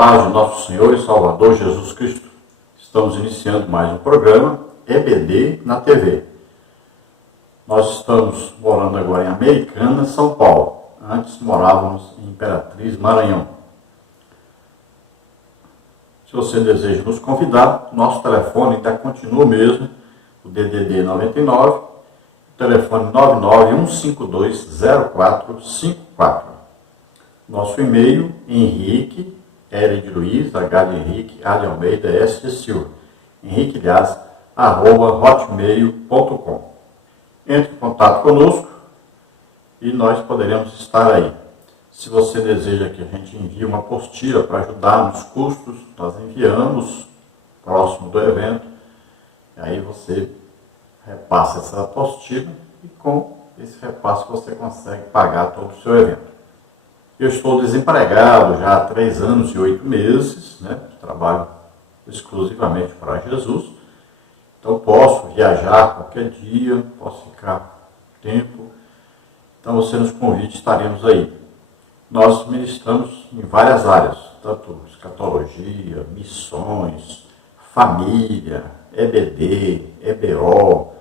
paz de nosso Senhor e Salvador Jesus Cristo. Estamos iniciando mais um programa EBD na TV. Nós estamos morando agora em Americana, São Paulo. Antes morávamos em Imperatriz, Maranhão. Se você deseja nos convidar, nosso telefone ainda continua o mesmo, o DDD 99, o telefone 991520454. Nosso e-mail, Henrique, L de Luiz, H de Henrique, A de Almeida, S de Silva, henriquedas@hotmail.com. Entre em contato conosco e nós poderemos estar aí. Se você deseja que a gente envie uma apostila para ajudar nos custos, nós enviamos próximo do evento. E aí você repassa essa apostila e com esse repasse você consegue pagar todo o seu evento. Eu estou desempregado já há 3 anos e 8 meses, trabalho exclusivamente para Jesus. Então posso viajar qualquer dia, posso ficar tempo. Então você nos convide, estaremos aí. Nós ministramos em várias áreas, tanto escatologia, missões, família, EBD, EBO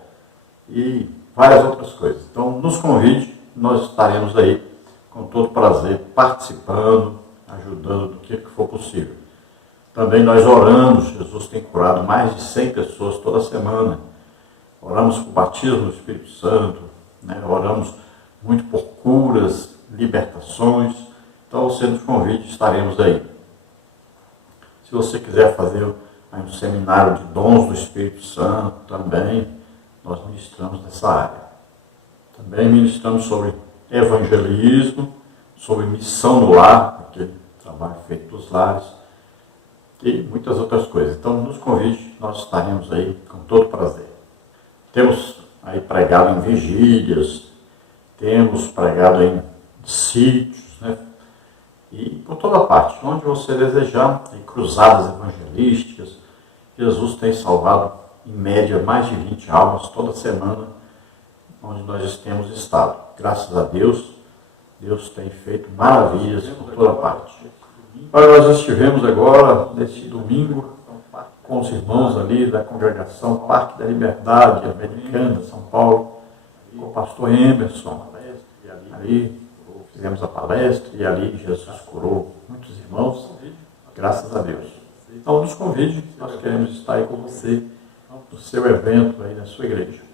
e várias outras coisas. Então nos convide, nós estaremos aí com todo prazer, participando, ajudando do que for possível. Também nós oramos, Jesus tem curado mais de 100 pessoas toda semana. Oramos por batismo no Espírito Santo, oramos muito por curas, libertações. Então você nos convide, estaremos aí. Se você quiser fazer um seminário de dons do Espírito Santo, também nós ministramos nessa área. Também ministramos sobre evangelismo, sobre missão no lar, aquele trabalho feito dos lares, e muitas outras coisas. Então, nos convide, nós estaremos aí com todo prazer. Temos aí pregado em vigílias, temos pregado em sítios, e por toda parte, onde você desejar, em cruzadas evangelísticas. Jesus tem salvado, em média, mais de 20 almas toda semana, onde nós temos estado. Graças a Deus, Deus tem feito maravilhas por toda parte. Nós estivemos agora, neste domingo, com os irmãos ali da congregação Parque da Liberdade, Americana, São Paulo, com o pastor Emerson. Ali fizemos a palestra e ali Jesus curou muitos irmãos, graças a Deus. Então nos convide, nós queremos estar aí com você, no seu evento aí na sua igreja.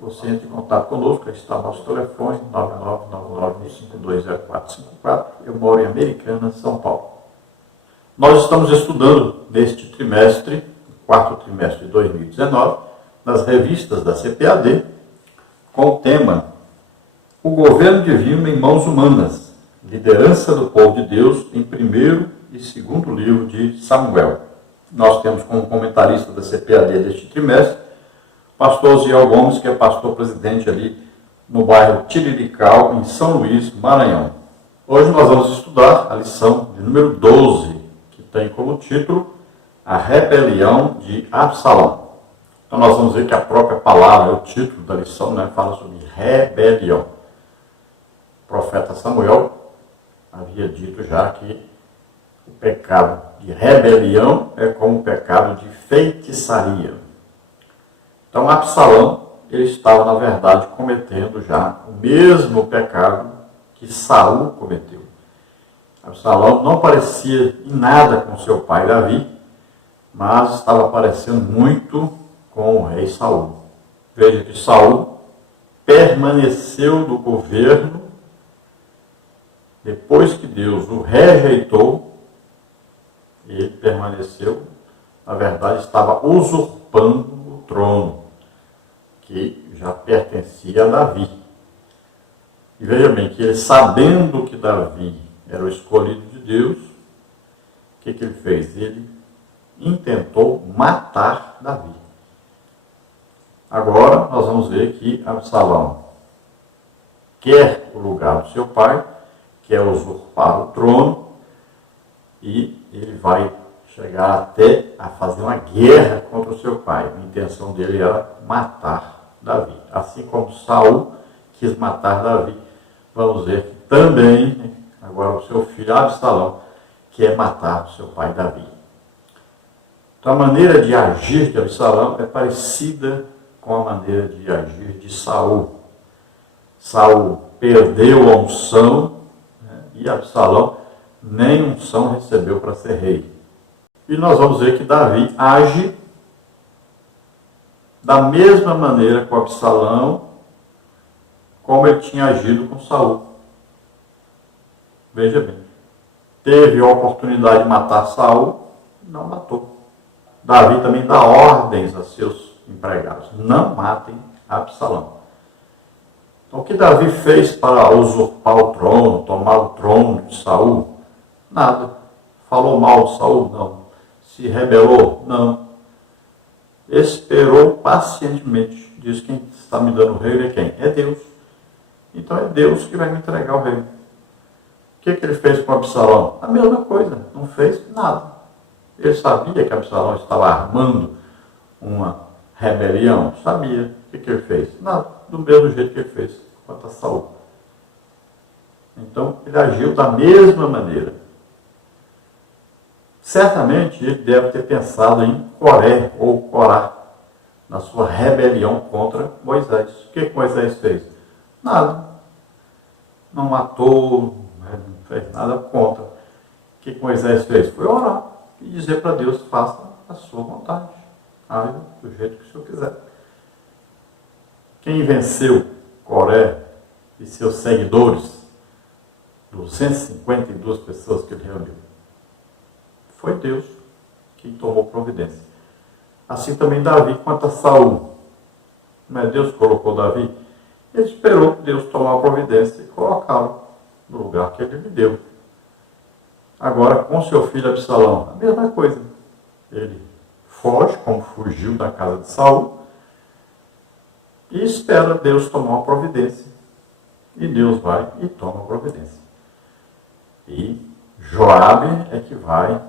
Você entra em contato conosco, aí está nosso telefone, 999520454. Eu moro em Americana, São Paulo. Nós estamos estudando neste trimestre, quarto trimestre de 2019, nas revistas da CPAD, com o tema O Governo Divino em Mãos Humanas, Liderança do Povo de Deus em primeiro e segundo livro de Samuel. Nós temos como comentarista da CPAD deste trimestre pastor Osiel Gomes, que é pastor-presidente ali no bairro Tirirical, em São Luís, Maranhão. Hoje nós vamos estudar a lição de número 12, que tem como título A Rebelião de Absalão. Então nós vamos ver que a própria palavra, o título da lição, fala sobre rebelião. O profeta Samuel havia dito já que o pecado de rebelião é como o pecado de feitiçaria. Então, Absalão, ele estava, na verdade, cometendo já o mesmo pecado que Saul cometeu. Absalão não parecia em nada com seu pai Davi, mas estava parecendo muito com o rei Saul. Veja que Saul permaneceu no governo depois que Deus o rejeitou. Ele permaneceu, na verdade, estava usurpando o trono, que já pertencia a Davi. E veja bem, que ele, sabendo que Davi era o escolhido de Deus, o que ele fez? Ele intentou matar Davi. Agora nós vamos ver que Absalão quer o lugar do seu pai, quer usurpar o trono, e ele vai chegar até a fazer uma guerra contra o seu pai. A intenção dele era matar Davi. Assim como Saul quis matar Davi, vamos ver que também, agora o seu filho Absalão, quer matar o seu pai Davi. Então a maneira de agir de Absalão é parecida com a maneira de agir de Saul. Saul perdeu a unção, né, e Absalão nem unção recebeu para ser rei. E nós vamos ver que Davi age da mesma maneira com Absalão, como ele tinha agido com Saul. Veja bem, teve a oportunidade de matar Saul, não matou. Davi também dá ordens a seus empregados: não matem Absalão. Então, o que Davi fez para usurpar o trono, tomar o trono de Saul? Nada. Falou mal de Saul? Não. Se rebelou? Não. Esperou pacientemente. Diz: quem está me dando o rei é quem? É Deus. Então é Deus que vai me entregar o rei. O que ele fez com Absalão? A mesma coisa. Não fez nada. Ele sabia que Absalão estava armando uma rebelião. Sabia. O que ele fez? Nada. Do mesmo jeito que ele fez contra Saul. Então ele agiu da mesma maneira. Certamente ele deve ter pensado em Coré ou Corá, na sua rebelião contra Moisés. O que Moisés fez? Nada. Não matou, não fez nada contra. O que Moisés fez? Foi orar e dizer para Deus: faça a sua vontade. Haja do jeito que o Senhor quiser. Quem venceu Coré e seus seguidores, 252 pessoas que ele reuniu? Foi Deus quem tomou providência. Assim também Davi quanto a Saul. Mas Deus colocou Davi, ele esperou Deus tomar a providência e colocá-lo no lugar que ele lhe deu. Agora, com seu filho Absalão, a mesma coisa. Ele foge, como fugiu da casa de Saul, e espera Deus tomar uma providência. E Deus vai e toma a providência. E Joabe é que vai,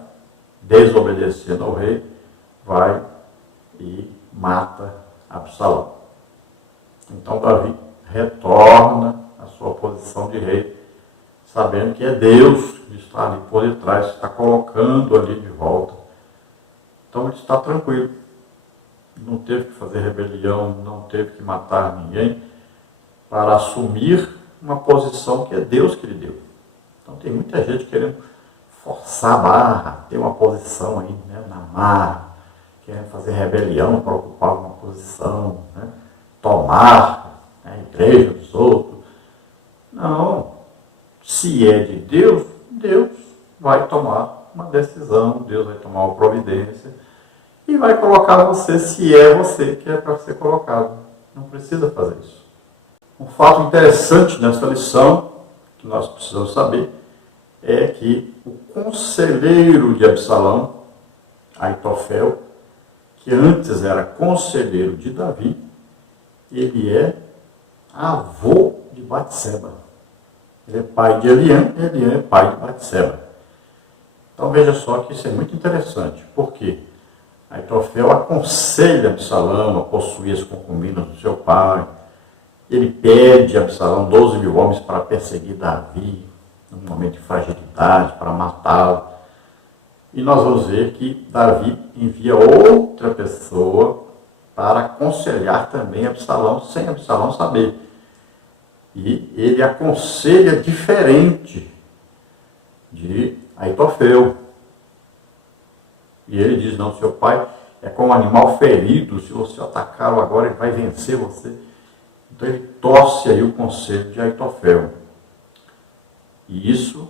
desobedecendo ao rei, vai e mata Absalão. Então Davi retorna à sua posição de rei, sabendo que é Deus que está ali por detrás, está colocando ali de volta. Então ele está tranquilo. Não teve que fazer rebelião, não teve que matar ninguém para assumir uma posição que é Deus que lhe deu. Então tem muita gente querendo forçar a barra, ter uma posição aí, né, na marra, querendo fazer rebelião para ocupar uma posição, né, tomar, né, a igreja dos outros. Não. Se é de Deus, Deus vai tomar uma decisão, Deus vai tomar uma providência e vai colocar você, se é você que é para ser colocado. Não precisa fazer isso. Um fato interessante nessa lição, que nós precisamos saber, é que o conselheiro de Absalão, Aitofel, que antes era conselheiro de Davi, ele é avô de Batseba. Ele é pai de Eliã, Eliã é pai de Batseba. Então veja só que isso é muito interessante. Por quê? Aitofel aconselha Absalão a possuir as concubinas do seu pai. Ele pede a Absalão 12 mil homens para perseguir Davi, num momento de fragilidade, para matá-lo. E nós vamos ver que Davi envia outra pessoa para aconselhar também Absalão, sem Absalão saber. E ele aconselha diferente de Aitofel. E ele diz: não, seu pai é como um animal ferido, se você atacá-lo agora, ele vai vencer você. Então ele torce aí o conselho de Aitofel. E isso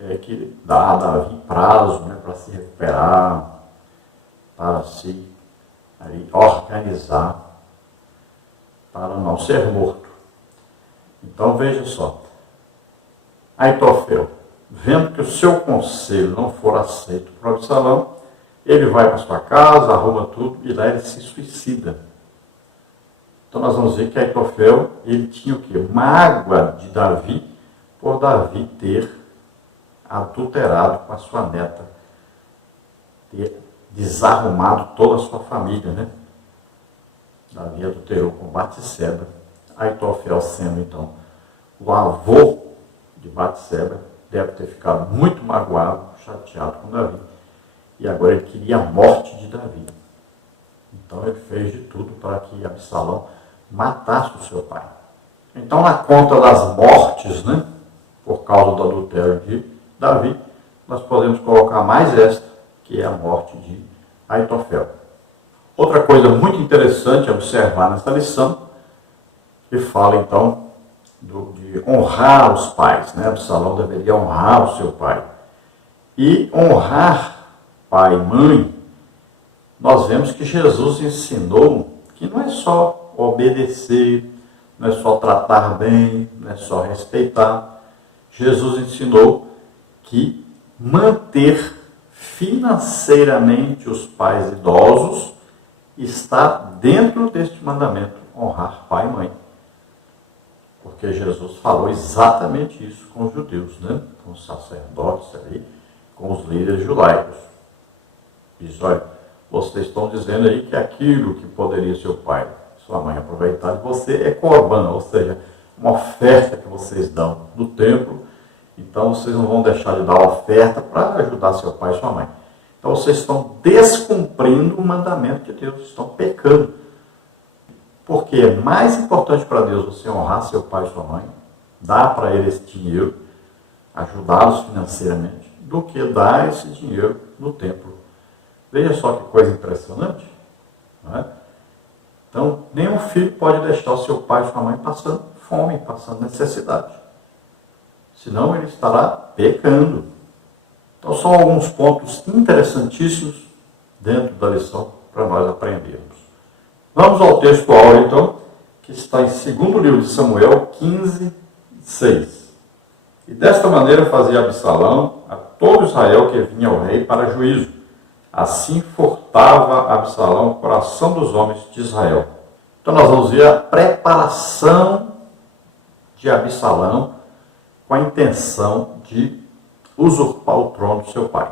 é que dá a Davi prazo, né, para se recuperar, para se aí, organizar, para não ser morto. Então veja só, Aitofel, vendo que o seu conselho não for aceito por Absalão, ele vai para sua casa, arruma tudo e lá ele se suicida. Então nós vamos ver que Aitofel, ele tinha o quê? Mágoa de Davi, por Davi ter adulterado com a sua neta, ter desarrumado toda a sua família, né? Davi adulterou com Batseba. Aitofel, sendo então o avô de Batseba, deve ter ficado muito magoado, chateado com Davi. E agora ele queria a morte de Davi. Então ele fez de tudo para que Absalão matasse o seu pai. Então, na conta das mortes, né, por causa do adultério de Davi, nós podemos colocar mais esta, que é a morte de Aitofel. Outra coisa muito interessante a observar nessa lição, que fala então de honrar os pais, né? Absalão deveria honrar o seu pai. E honrar pai e mãe, nós vemos que Jesus ensinou que não é só obedecer, não é só tratar bem, não é só respeitar. Jesus ensinou que manter financeiramente os pais idosos está dentro deste mandamento, honrar pai e mãe. Porque Jesus falou exatamente isso com os judeus, né? Com os sacerdotes ali, com os líderes judaicos. Diz, olha, vocês estão dizendo aí que aquilo que poderia seu pai, sua mãe aproveitar de você é corban, ou seja, uma oferta que vocês dão no templo. Então vocês não vão deixar de dar a oferta para ajudar seu pai e sua mãe. Então vocês estão descumprindo o mandamento de Deus, estão pecando. Porque é mais importante para Deus você honrar seu pai e sua mãe, dar para eles esse dinheiro, ajudá-los financeiramente, do que dar esse dinheiro no templo. Veja só que coisa impressionante. Não é? Então, nenhum filho pode deixar o seu pai e sua mãe passando fome, passando necessidade. Senão ele estará pecando. Então, são alguns pontos interessantíssimos dentro da lição para nós aprendermos. Vamos ao texto áureo, então, que está em 2º livro de Samuel, 15:6. E desta maneira fazia Absalão a todo Israel que vinha ao rei para juízo. Assim furtava Absalão o coração dos homens de Israel. Então nós vamos ver a preparação de Absalão com a intenção de usurpar o trono do seu pai.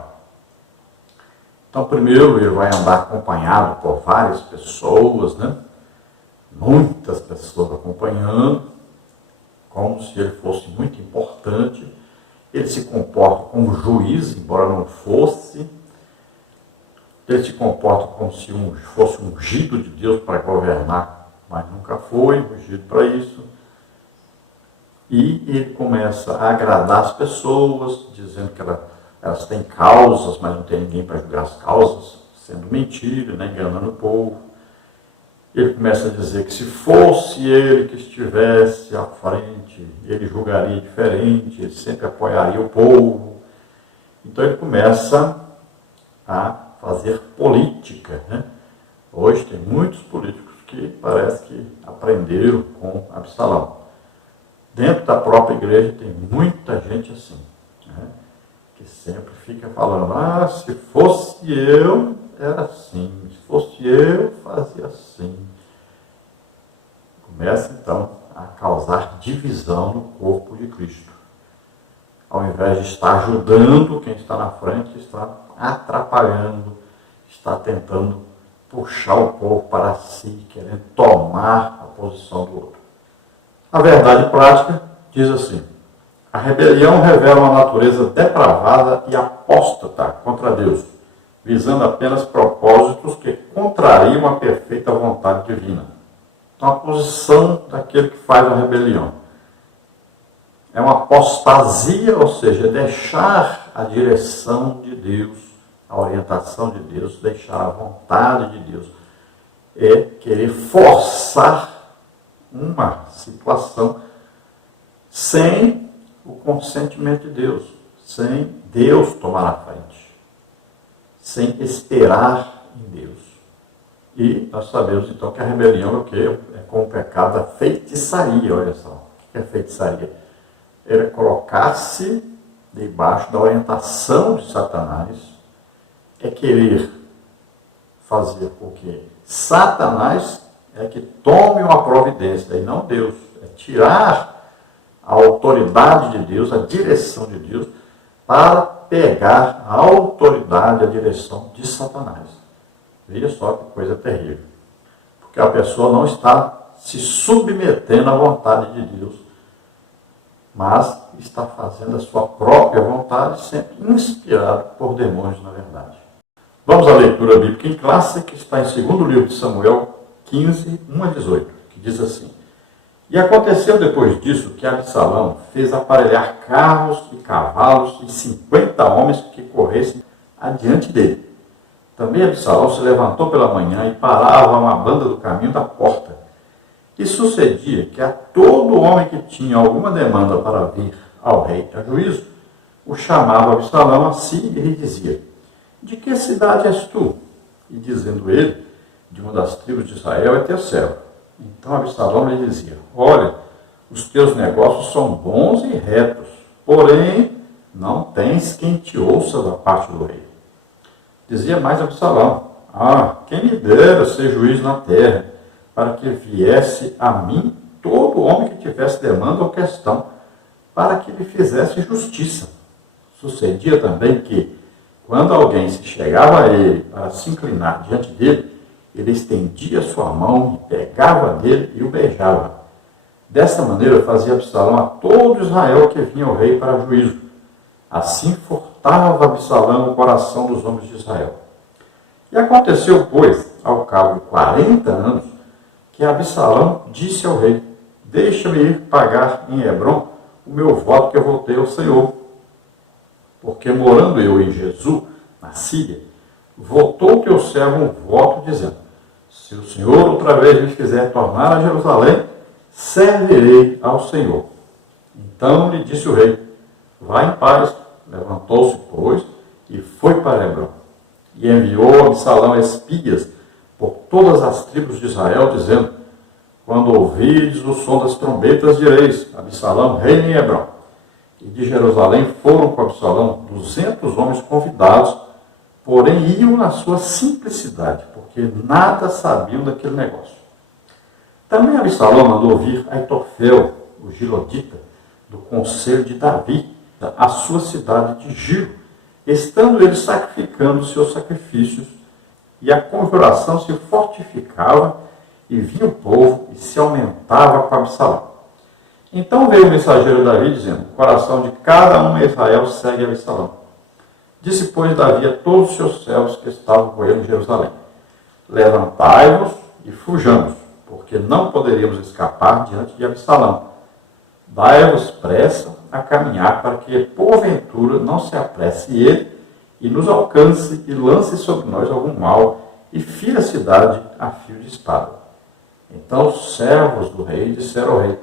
Então primeiro ele vai andar acompanhado por várias pessoas, né? Muitas pessoas acompanhando, como se ele fosse muito importante. Ele se comporta como juiz, embora não fosse. Ele se comporta como se fosse ungido de Deus para governar, mas nunca foi ungido para isso. E ele começa a agradar as pessoas, dizendo que elas têm causas, mas não tem ninguém para julgar as causas, sendo mentira, né, enganando o povo. Ele começa a dizer que se fosse ele que estivesse à frente, ele julgaria diferente, ele sempre apoiaria o povo. Então ele começa a fazer política, né? Hoje tem muitos políticos que parece que aprenderam com Absalão. Dentro da própria igreja tem muita gente assim, né? Que sempre fica falando, se fosse eu, era assim, se fosse eu, fazia assim. Começa então a causar divisão no corpo de Cristo. Ao invés de estar ajudando quem está na frente, está atrapalhando, está tentando puxar o povo para si, querendo tomar a posição do outro. A verdade prática diz assim: a rebelião revela uma natureza depravada e apóstata contra Deus, visando apenas propósitos que contrariam a perfeita vontade divina. Então, a posição daquele que faz a rebelião é uma apostasia, ou seja, deixar a direção de Deus, a orientação de Deus, deixar a vontade de Deus. É querer forçar uma situação sem o consentimento de Deus, sem Deus tomar a frente, sem esperar em Deus. E nós sabemos então que a rebelião é o quê? É com o pecado da feitiçaria, olha só. O que é feitiçaria? É colocar-se debaixo da orientação de Satanás, é querer fazer com que Satanás é que tome uma providência, e não Deus. É tirar a autoridade de Deus, a direção de Deus, para pegar a autoridade, a direção de Satanás. Veja só que coisa terrível. Porque a pessoa não está se submetendo à vontade de Deus. mas está fazendo a sua própria vontade, sempre inspirado por demônios, na verdade. Vamos à leitura bíblica em classe, que está em 2º livro de Samuel 15, 1 a 18, que diz assim: E aconteceu depois disso que Absalão fez aparelhar carros e cavalos e 50 homens que corressem adiante dele. Também Absalão se levantou pela manhã e parava a uma banda do caminho da porta. E sucedia que a todo homem que tinha alguma demanda para vir ao rei a juízo, o chamava Absalão a si e lhe dizia: De que cidade és tu? E dizendo ele: De uma das tribos de Israel é teu servo. Então Absalão lhe dizia: Olha, os teus negócios são bons e retos, porém não tens quem te ouça da parte do rei. Dizia mais Absalão: quem me dera ser juiz na terra, para que viesse a mim todo homem que tivesse demanda ou questão, para que lhe fizesse justiça. Sucedia também que, quando alguém se chegava a ele para se inclinar diante dele, ele estendia sua mão e pegava dele e o beijava. Dessa maneira fazia Absalão a todo Israel que vinha ao rei para juízo. Assim fortava Absalão o coração dos homens de Israel. E aconteceu, pois, ao cabo de 40 anos, que Absalão disse ao rei: Deixa-me ir pagar em Hebrom o meu voto que eu votei ao Senhor. Porque morando eu em Jesus, na Síria, votou teu servo um voto dizendo: Se o Senhor outra vez me fizer tornar a Jerusalém, servirei ao Senhor. Então lhe disse o rei: Vá em paz. Levantou-se, pois, e foi para Hebrom. E enviou Absalão espias por todas as tribos de Israel, dizendo: Quando ouvirdes o som das trombetas, direis: Absalão reina em Hebrom. E de Jerusalém foram com Absalão 200 homens convidados, porém iam na sua simplicidade, porque nada sabiam daquele negócio. Também Absalão mandou vir Aitofel, o Gilodita, do conselho de Davi, à sua cidade de Gilo, estando ele sacrificando seus sacrifícios, e a conjuração se fortificava, e vinha o povo e se aumentava com Absalão. Então veio o mensageiro Davi, dizendo: O coração de cada um em Israel segue Absalão. Disse, pois, Davi a todos os seus servos que estavam com ele em Jerusalém: Levantai-vos e fujamos, porque não poderíamos escapar diante de Absalão. Dai-vos pressa a caminhar, para que, porventura, não se apresse ele e nos alcance e lance sobre nós algum mal e fira a cidade a fio de espada. Então os servos do rei disseram ao rei: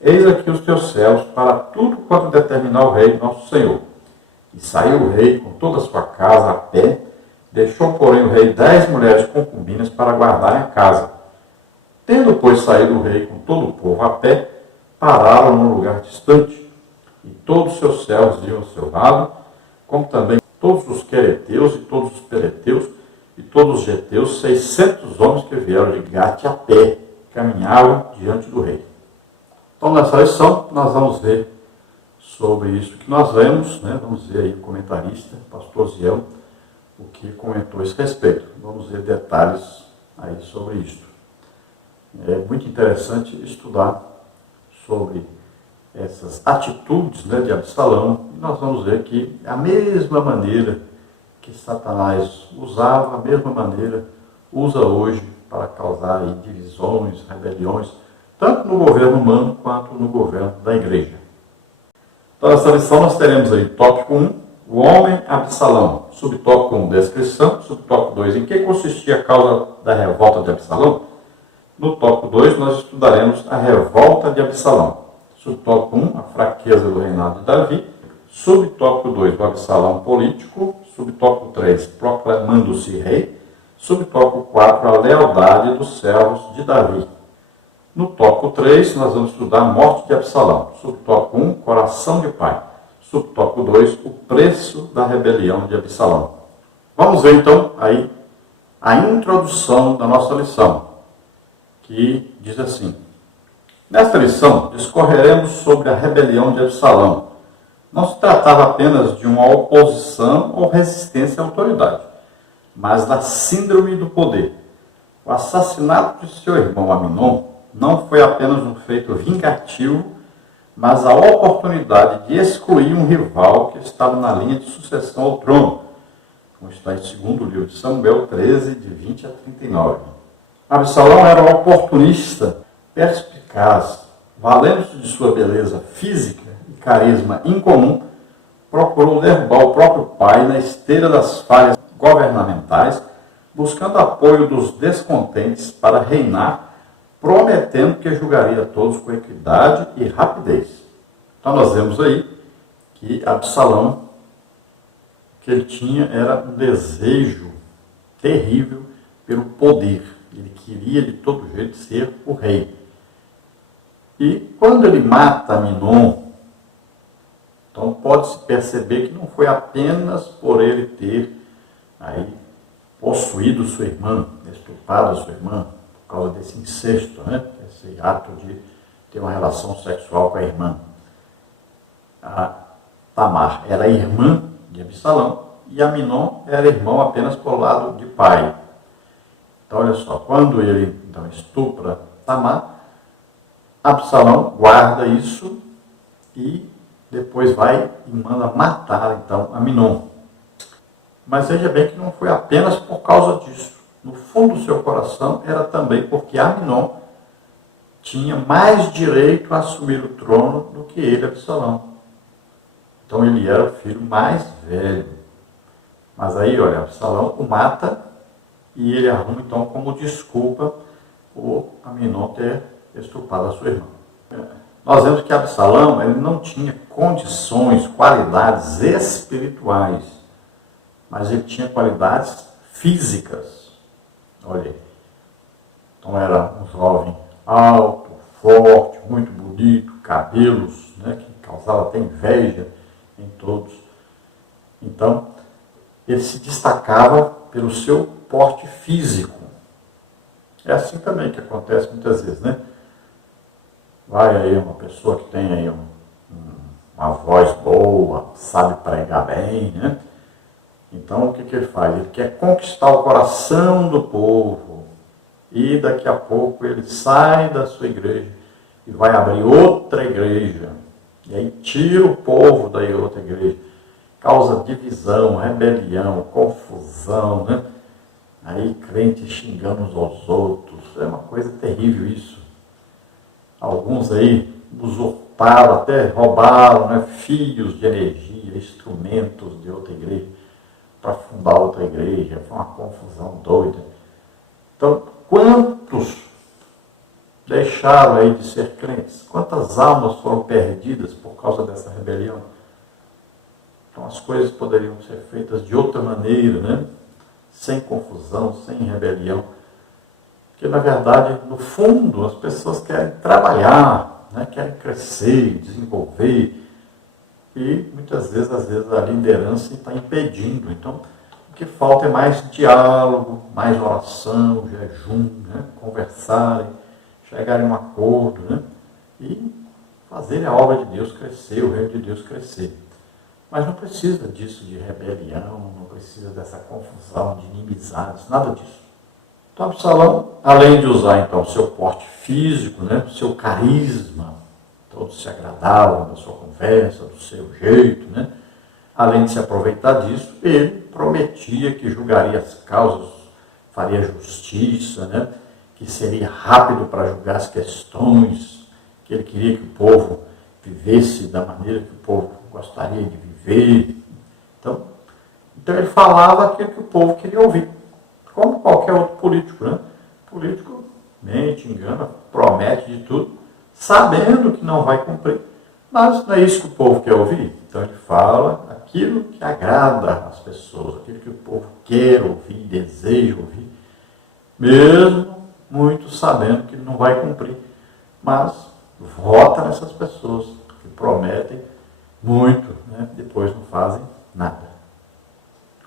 Eis aqui os teus servos para tudo quanto determinar o rei, nosso senhor. E saiu o rei com toda a sua casa a pé, deixou, porém, o rei 10 mulheres concubinas para guardarem a casa. Tendo, pois, saído o rei com todo o povo a pé, pararam num lugar distante, e todos os seus servos iam ao seu lado, como também todos os quereteus e todos os pereteus e todos os geteus, 600 homens que vieram de Gate a pé, caminhavam diante do rei. Então, nessa lição, nós vamos ver sobre isso que nós lemos, né? Vamos ver aí o comentarista, o pastor Ziel, o que comentou a esse respeito. Vamos ver detalhes aí sobre isso. É muito interessante estudar sobre essas atitudes, né, de Absalão, e nós vamos ver que a mesma maneira que Satanás usava, a mesma maneira usa hoje para causar aí divisões, rebeliões, tanto no governo humano quanto no governo da igreja. Então, nessa lição nós teremos aí tópico 1, o homem Absalão, subtópico 1, descrição, subtópico 2, em que consistia a causa da revolta de Absalão. No tópico 2, nós estudaremos a revolta de Absalão. Subtópico 1, a fraqueza do reinado de Davi. Subtópico 2, o Absalão político. Subtópico 3, proclamando-se rei. Subtópico 4, a lealdade dos servos de Davi. No tópico 3, nós vamos estudar a morte de Absalão. Subtópico 1, coração de pai. Subtópico 2, o preço da rebelião de Absalão. Vamos ver então aí a introdução da nossa lição, que diz assim: Nesta lição, discorreremos sobre a rebelião de Absalão. Não se tratava apenas de uma oposição ou resistência à autoridade, mas da síndrome do poder. O assassinato de seu irmão Aminon não foi apenas um feito vingativo, mas a oportunidade de excluir um rival que estava na linha de sucessão ao trono, como está em 2º livro de Samuel 13, de 20 a 39. Absalão era um oportunista, perspicaz, valendo-se de sua beleza física e carisma incomum, procurou derrubar o próprio pai na esteira das falhas governamentais, buscando apoio dos descontentes para reinar, prometendo que julgaria todos com equidade e rapidez. Então nós vemos aí que Absalão, que ele tinha era um desejo terrível pelo poder. Ele queria de todo jeito ser o rei. E quando ele mata Amnon, então pode-se perceber que não foi apenas por ele ter aí possuído sua irmã, estuprado sua irmã, por causa desse incesto, né? Esse ato de ter uma relação sexual com a irmã. A Tamar era irmã de Absalão e Amnon era irmão apenas por lado de pai. Então olha só, quando ele então estupra Tamar, Absalão guarda isso e depois vai e manda matar então Amnon. Mas veja bem que não foi apenas por causa disso. No fundo do seu coração era também porque Amnon tinha mais direito a assumir o trono do que ele, Absalão. Então ele era o filho mais velho. Mas aí, olha, Absalão o mata e ele arruma então como desculpa o Amnon ter estuprado a sua irmã. Nós vemos que Absalão ele não tinha condições, qualidades espirituais, mas ele tinha qualidades físicas. Olha aí. Então era um jovem alto, forte, muito bonito, cabelos, né, que causava até inveja em todos. Então, ele se destacava pelo seu porte físico. É assim também que acontece muitas vezes, né? Vai aí uma pessoa que tem aí uma voz boa, sabe pregar bem, né? Então, o que ele faz? Ele quer conquistar o coração do povo. E daqui a pouco ele sai da sua igreja e vai abrir outra igreja. E aí tira o povo da outra igreja. Causa divisão, rebelião, confusão, né? Aí crentes xingando uns aos outros. É uma coisa terrível isso. Alguns aí usurparam, até roubaram, né, fios de energia, instrumentos de outra igreja para fundar outra igreja. Foi uma confusão doida. Então, quantos deixaram aí de ser crentes? Quantas almas foram perdidas por causa dessa rebelião? Então, as coisas poderiam ser feitas de outra maneira, né? Sem confusão, sem rebelião. Porque, na verdade, no fundo, as pessoas querem trabalhar, né? Querem crescer, desenvolver. E, muitas vezes, a liderança está impedindo. Então, o que falta é mais diálogo, mais oração, jejum, né? Conversarem, chegarem a um acordo, né? E fazerem a obra de Deus crescer, o reino de Deus crescer. Mas não precisa disso de rebelião, não precisa dessa confusão, de inimizades, nada disso. Então, Absalão, além de usar então o seu porte físico, né, o seu carisma, todos se agradavam da sua conversa, do seu jeito, né, além de se aproveitar disso, ele prometia que julgaria as causas, faria justiça, né, que seria rápido para julgar as questões, que ele queria que o povo vivesse da maneira que o povo gostaria de viver. Então ele falava aquilo que o povo queria ouvir, como qualquer outro político, né? O político mente, engana, promete de tudo, sabendo que não vai cumprir, mas não é isso que o povo quer ouvir. Então ele fala aquilo que agrada as pessoas, aquilo que o povo quer ouvir, deseja ouvir, mesmo muito sabendo que não vai cumprir, mas vota nessas pessoas que prometem muito, né? Depois não fazem nada.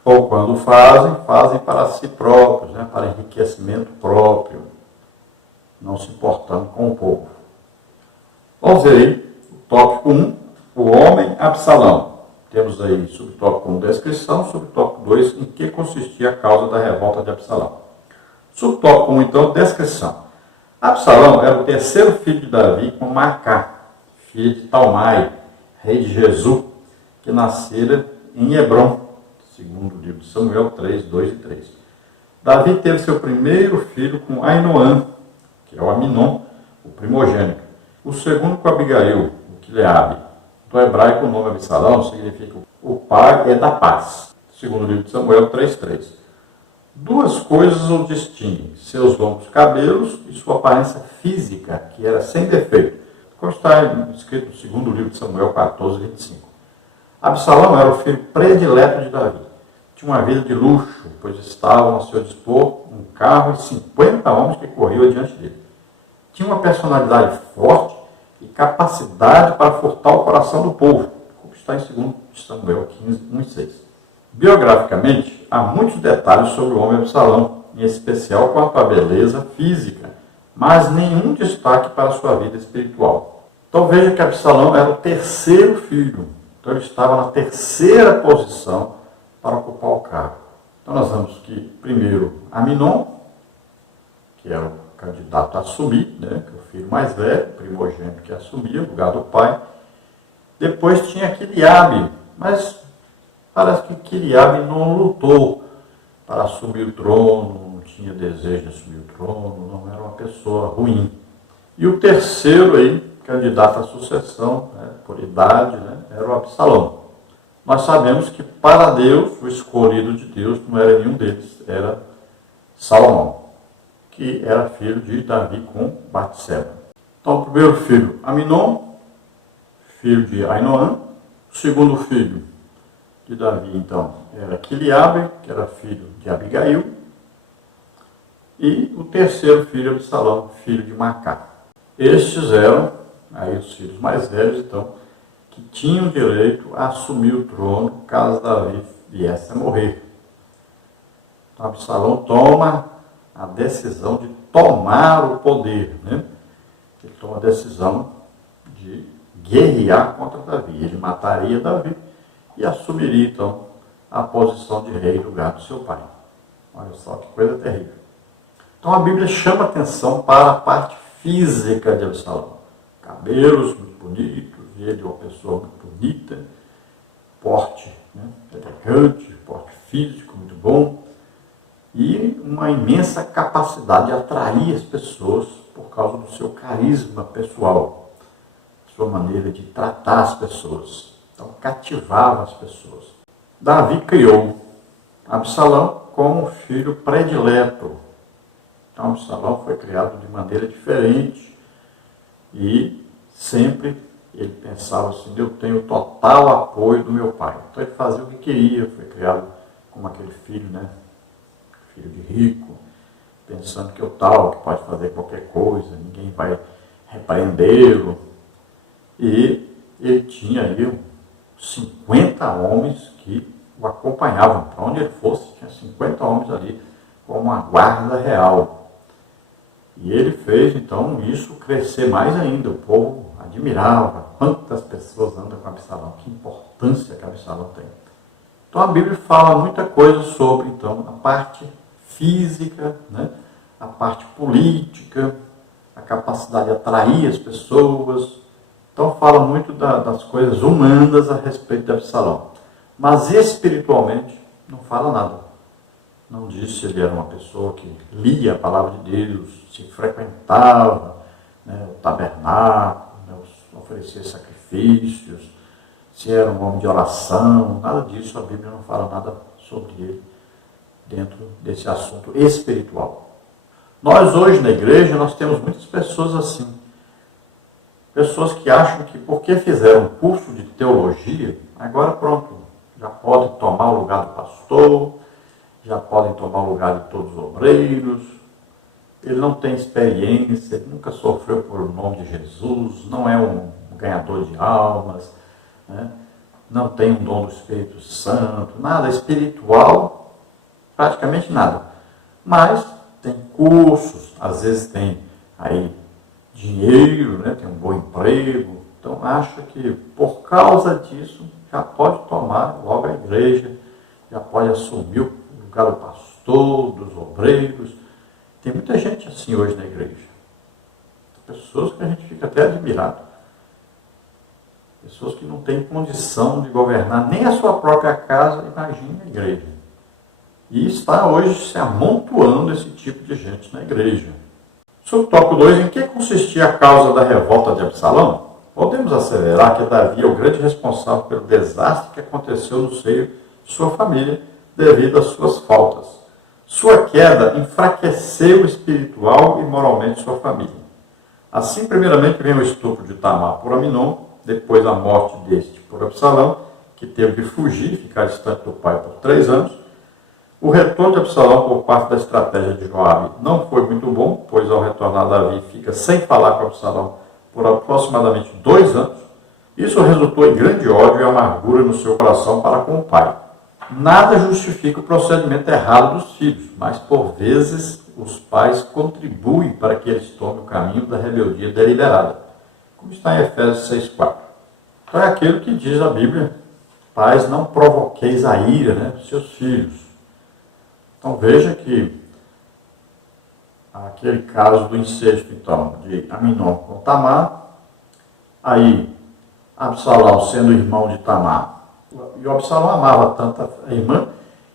Ou quando fazem para si próprios, né? Para enriquecimento próprio, não se importando com o povo. Vamos ver aí o tópico 1, o homem Absalão. Temos aí subtópico 1, descrição, subtópico 2, em que consistia a causa da revolta de Absalão. Subtópico 1, então, descrição. Absalão era o terceiro filho de Davi com Maacá, filha de Talmai, rei de Jesus, que nascera em Hebrom, segundo o livro de Samuel 3, 2 e 3. Davi teve seu primeiro filho com Ainoã, que é o Aminon, o primogênito. O segundo com Abigail, o Quileabe. Do hebraico, o nome Absalão significa o pai é da paz, segundo o livro de Samuel 3, 3. Duas coisas o distinguem: seus longos cabelos e sua aparência física, que era sem defeito, como está escrito no segundo livro de Samuel 14, 25. Absalão era o filho predileto de Davi. Tinha uma vida de luxo, pois estavam a seu dispor um carro e 50 homens que corriam diante dele. Tinha uma personalidade forte e capacidade para furtar o coração do povo, como está em 2 Samuel 15, 1 e 6. Biograficamente, há muitos detalhes sobre o homem Absalão, em especial quanto à beleza física, mas nenhum destaque para a sua vida espiritual. Então veja que Absalão era o terceiro filho, então ele estava na terceira posição para ocupar o cargo. Então nós vemos que, primeiro, Aminon, que era o candidato a assumir, que é o filho mais velho, primogênito que assumia o lugar do pai. Depois tinha Quileabe, mas parece que Quileabe não lutou para assumir o trono, não tinha desejo de assumir o trono, não era uma pessoa ruim. E o terceiro aí, candidato à sucessão, por idade, era o Absalão. Nós sabemos que para Deus, o escolhido de Deus não era nenhum deles, era Salomão, que era filho de Davi com Batseba. Então, o primeiro filho, Aminon, filho de Ainoã. O segundo filho de Davi, então, era Quileabe, que era filho de Abigail. E o terceiro filho, Absalão, filho de Macá. Estes eram aí os filhos mais velhos, então, que tinham direito a assumir o trono caso Davi viesse a morrer. Então, Absalão toma a decisão de tomar o poder, Ele toma a decisão de guerrear contra Davi. Ele mataria Davi e assumiria, então, a posição de rei no lugar do seu pai. Olha só que coisa terrível. Então, a Bíblia chama atenção para a parte física de Absalão. Cabelos muito bonitos, ele é uma pessoa muito bonita, porte elegante, porte físico muito bom, e uma imensa capacidade de atrair as pessoas por causa do seu carisma pessoal, sua maneira de tratar as pessoas. Então, cativava as pessoas. Davi criou Absalão como filho predileto. Então, Absalão foi criado de maneira diferente e sempre ele pensava assim: eu tenho total apoio do meu pai. Então, ele fazia o que queria, foi criado como aquele filho, filho de rico, pensando que que pode fazer qualquer coisa, ninguém vai repreendê-lo. E ele tinha aí 50 homens que o acompanhavam. Para onde ele fosse, tinha 50 homens ali como uma guarda real. E ele fez, então, isso crescer mais ainda. O povo admirava quantas pessoas andam com Absalão, que importância que Absalão tem. Então, a Bíblia fala muita coisa sobre, então, a parte física, a parte política, a capacidade de atrair as pessoas. Então, fala muito das coisas humanas a respeito de Absalão. Mas, espiritualmente, não fala nada. Não diz se ele era uma pessoa que lia a palavra de Deus, se frequentava o tabernáculo, oferecia sacrifícios, se era um homem de oração, nada disso. A Bíblia não fala nada sobre ele dentro desse assunto espiritual. Nós hoje na igreja, nós temos muitas pessoas assim. Pessoas que acham que porque fizeram um curso de teologia, agora pronto, já podem tomar o lugar do pastor, já podem tomar o lugar de todos os obreiros. Ele não tem experiência, ele nunca sofreu por o nome de Jesus, não é um ganhador de almas, não tem um dom do Espírito Santo, nada espiritual, praticamente nada. Mas tem cursos, às vezes tem aí dinheiro, tem um bom emprego, então acha que por causa disso já pode tomar logo a igreja, já pode assumir o lugar do pastor, dos obreiros. Tem muita gente assim hoje na igreja. Pessoas que a gente fica até admirado. Pessoas que não têm condição de governar nem a sua própria casa, imagine a igreja. E está hoje se amontoando esse tipo de gente na igreja. Subtópico 2, em que consistia a causa da revolta de Absalão? Podemos asseverar que Davi é o grande responsável pelo desastre que aconteceu no seio de sua família devido às suas faltas. Sua queda enfraqueceu espiritual e moralmente sua família. Assim, primeiramente, vem o estupro de Tamar por Aminon, depois a morte deste por Absalão, que teve que fugir e ficar distante do pai por 3 anos. O retorno de Absalão por parte da estratégia de Joabe não foi muito bom, pois ao retornar Davi fica sem falar com Absalão por aproximadamente 2 anos. Isso resultou em grande ódio e amargura no seu coração para com o pai. Nada justifica o procedimento errado dos filhos, mas por vezes os pais contribuem para que eles tomem o caminho da rebeldia deliberada, como está em Efésios 6,4. Então é aquilo que diz a Bíblia: pais, não provoqueis a ira dos seus filhos. Então veja que aquele caso do incesto, então, de Aminon com Tamar, aí Absalão sendo irmão de Tamar, e o Absalão amava tanto a irmã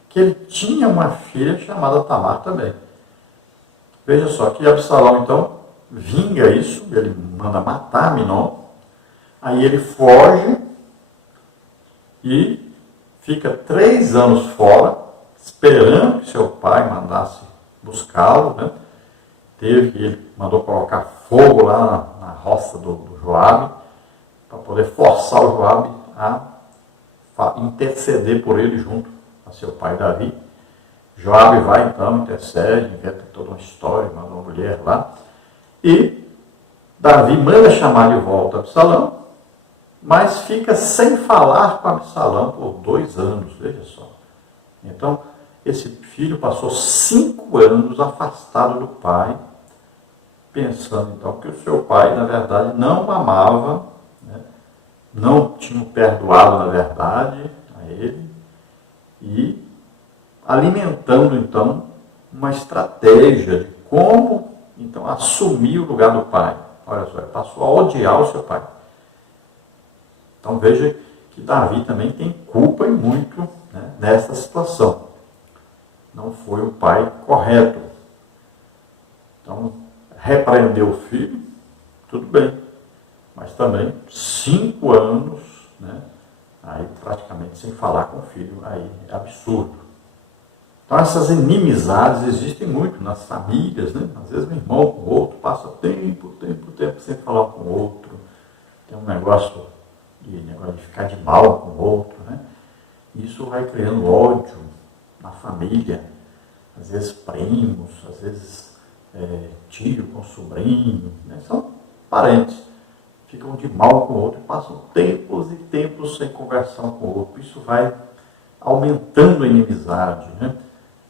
que ele tinha uma filha chamada Tamar também. Veja só que Absalão, então, vinga isso, ele manda matar Aminon, aí ele foge e fica 3 anos fora, esperando que seu pai mandasse buscá-lo, ele mandou colocar fogo lá na roça do Joabe, para poder forçar o Joabe a interceder por ele junto a seu pai Davi. Joabe vai então, intercede, inventa toda uma história, manda uma mulher lá, e Davi manda chamar de volta Absalão, mas fica sem falar com Absalão por 2 anos, veja só. Então, esse filho passou 5 anos afastado do pai, pensando então que o seu pai, na verdade, não o amava, não tinha perdoado, na verdade, a ele, e alimentando então uma estratégia de como então assumir o lugar do pai. Olha só, ele passou a odiar o seu pai. Então veja que Davi também tem culpa e muito nessa situação. Não foi o pai correto. Então, repreendeu o filho, tudo bem. Mas também 5 anos, aí praticamente sem falar com o filho, aí é absurdo. Então essas inimizades existem muito nas famílias, Às vezes um irmão com o outro passa tempo sem falar com o outro. Tem um negócio de ficar de mal com o outro, Isso vai criando ódio na família. Às vezes primos, às vezes tio com sobrinho, São parentes. Ficam de mal com o outro, passam tempos e tempos sem conversar com o outro. Isso vai aumentando a inimizade,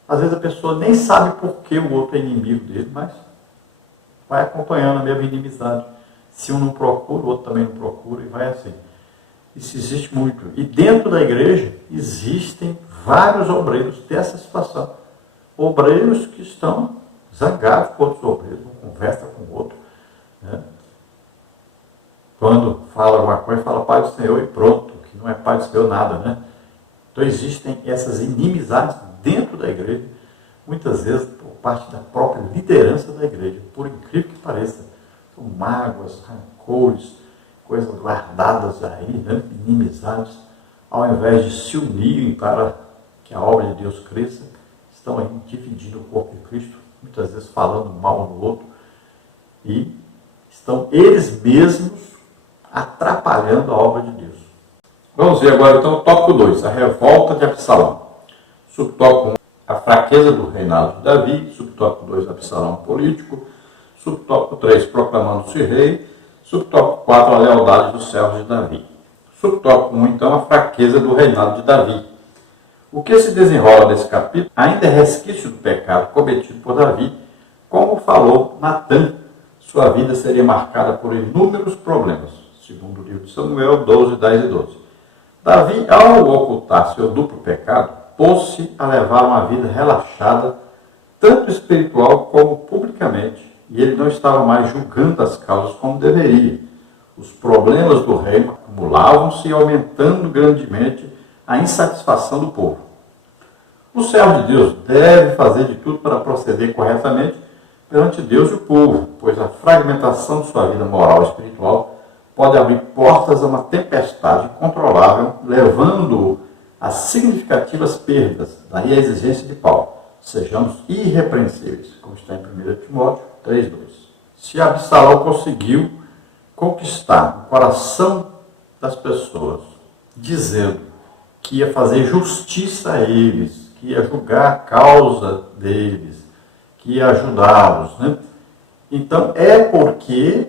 Às vezes a pessoa nem sabe por que o outro é inimigo dele, mas vai acompanhando a mesma inimizade. Se um não procura, o outro também não procura, e vai assim. Isso existe muito. E dentro da igreja existem vários obreiros dessa situação. Obreiros que estão zangados com outros obreiros, não conversam com o outro, Quando fala alguma coisa, fala Pai do Senhor e pronto, que não é Pai do Senhor nada, Então existem essas inimizades dentro da igreja, muitas vezes por parte da própria liderança da igreja, por incrível que pareça. São mágoas, rancores, coisas guardadas aí, inimizades, ao invés de se unirem para que a obra de Deus cresça, estão aí dividindo o corpo de Cristo, muitas vezes falando mal um do outro, e estão eles mesmos atrapalhando a obra de Deus. Vamos ver agora então o tópico 2, a revolta de Absalão. Subtópico 1, a fraqueza do reinado de Davi. Subtópico 2, Absalão político. Subtópico 3, proclamando-se rei. Subtópico 4, a lealdade dos servos de Davi. Subtópico 1, então, a fraqueza do reinado de Davi. O que se desenrola nesse capítulo ainda é resquício do pecado cometido por Davi. Como falou Natã, sua vida seria marcada por inúmeros problemas, segundo o livro de Samuel 12, 10 e 12. Davi, ao ocultar seu duplo pecado, pôs-se a levar uma vida relaxada, tanto espiritual como publicamente, e ele não estava mais julgando as causas como deveria. Os problemas do reino acumulavam-se e aumentando grandemente a insatisfação do povo. O servo de Deus deve fazer de tudo para proceder corretamente perante Deus e o povo, pois a fragmentação de sua vida moral e espiritual pode abrir portas a uma tempestade incontrolável, levando-o a significativas perdas. Daí a exigência de Paulo: sejamos irrepreensíveis, como está em 1 Timóteo 3,2. Se Absalão conseguiu conquistar o coração das pessoas, dizendo que ia fazer justiça a eles, que ia julgar a causa deles, que ia ajudá-los, né? Então é porque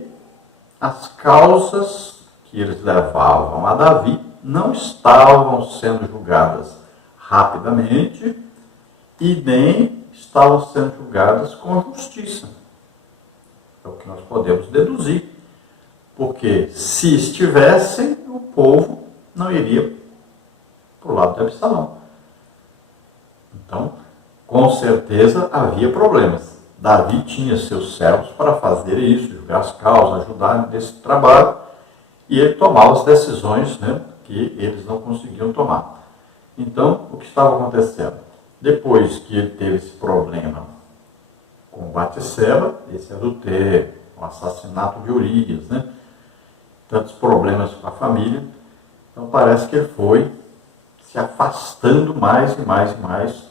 as causas que eles levavam a Davi não estavam sendo julgadas rapidamente e nem estavam sendo julgadas com justiça. É o que nós podemos deduzir. Porque se estivessem, o povo não iria para o lado de Absalão. Então, com certeza havia problemas. Davi tinha seus servos para fazer isso, julgar as causas, ajudar nesse trabalho, e ele tomava as decisões, né, que eles não conseguiam tomar. Então, o que estava acontecendo? Depois que ele teve esse problema com Batseba, esse adultério, o assassinato de Urias, né, tantos problemas com a família, então parece que ele foi se afastando mais e mais e mais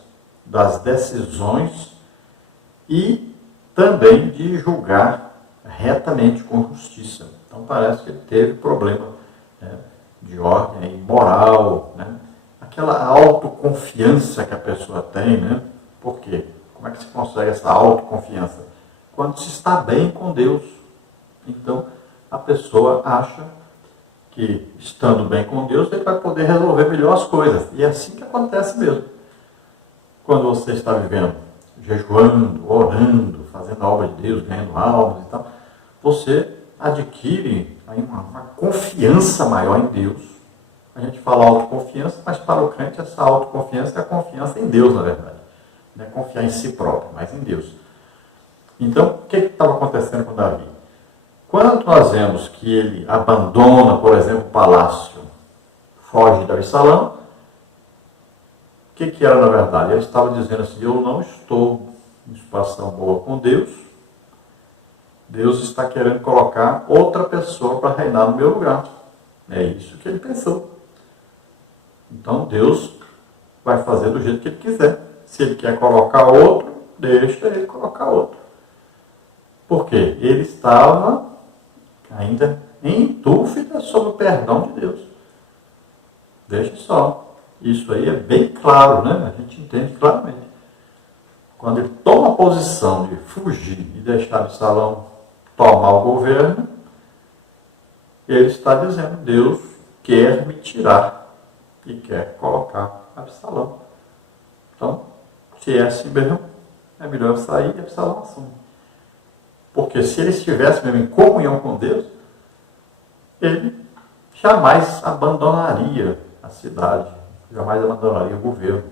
das decisões e também de julgar retamente com justiça. Então parece que ele teve problema, né, de ordem moral, né? Aquela autoconfiança que a pessoa tem, né? Por quê? Como é que se consegue essa autoconfiança? Quando se está bem com Deus. Então a pessoa acha que, estando bem com Deus, ele vai poder resolver melhor as coisas. E é assim que acontece mesmo. Quando você está vivendo, jejuando, orando, fazendo a obra de Deus, ganhando almas e tal, você adquire aí uma confiança maior em Deus. A gente fala autoconfiança, mas para o crente essa autoconfiança é a confiança em Deus, na verdade. Não é confiar em si próprio, mas em Deus. Então, o que estava acontecendo com Davi? Quando nós vemos que ele abandona, por exemplo, o palácio, foge de Absalão, o que era na verdade? Ele estava dizendo assim: eu não estou em situação boa com Deus, Deus está querendo colocar outra pessoa para reinar no meu lugar. É isso que ele pensou. Então Deus vai fazer do jeito que ele quiser. Se ele quer colocar outro, deixa ele colocar outro. Por quê? Ele estava ainda em dúvida sobre o perdão de Deus. Deixa só. Isso aí é bem claro, né? A gente entende claramente. Quando ele toma a posição de fugir e deixar Absalão tomar o governo, ele está dizendo: Deus quer me tirar e quer colocar Absalão. Então, se é assim mesmo, é melhor eu sair e Absalão assume. Porque se ele estivesse mesmo em comunhão com Deus, ele jamais abandonaria a cidade, jamais abandonaria o governo.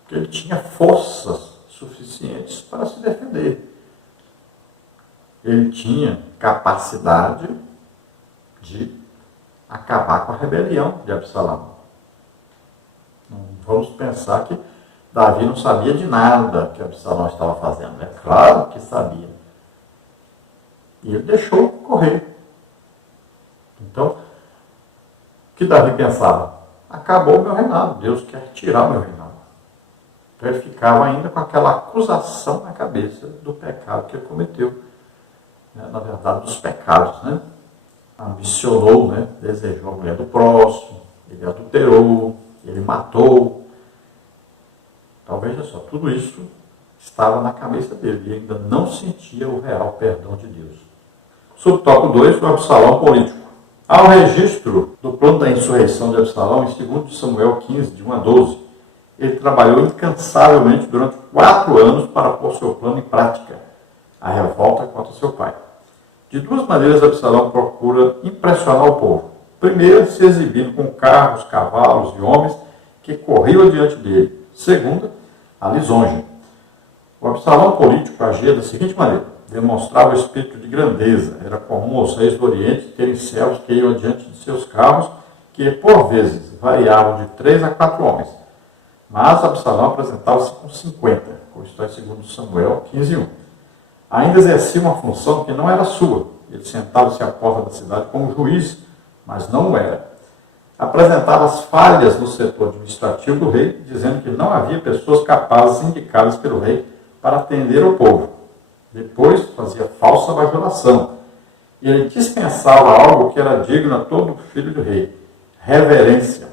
Porque ele tinha forças suficientes para se defender. Ele tinha capacidade de acabar com a rebelião de Absalão. Não vamos pensar que Davi não sabia de nada que Absalão estava fazendo. É claro que sabia. E ele deixou correr. Então, o que Davi pensava? Acabou o meu reinado, Deus quer tirar o meu reinado. Então ele ficava ainda com aquela acusação na cabeça do pecado que ele cometeu. Na verdade, dos pecados, né? Ambicionou, né? Desejou a mulher do próximo, ele adulterou, ele matou. Então veja só, tudo isso estava na cabeça dele e ainda não sentia o real perdão de Deus. Subtópico 2, o Absalão político. Há um registro do plano da insurreição de Absalão em 2 Samuel 15, de 1 a 12. Ele trabalhou incansavelmente durante 4 anos para pôr seu plano em prática, a revolta contra seu pai. De duas maneiras, Absalão procura impressionar o povo. Primeiro, se exibindo com carros, cavalos e homens que corriam diante dele. Segunda, a lisonja. O Absalão político agia da seguinte maneira: demonstrava o espírito de grandeza. Era comum aos reis do Oriente terem servos que iam diante de seus carros, que por vezes variavam de 3 a 4 homens. Mas Absalão apresentava-se com 50, como está em 2 Samuel 15:1. Ainda exercia uma função que não era sua. Ele sentava-se à porta da cidade como juiz, mas não o era. Apresentava as falhas no setor administrativo do rei, dizendo que não havia pessoas capazes indicadas pelo rei para atender o povo. Depois fazia falsa bajulação. E ele dispensava algo que era digno a todo filho do rei: reverência.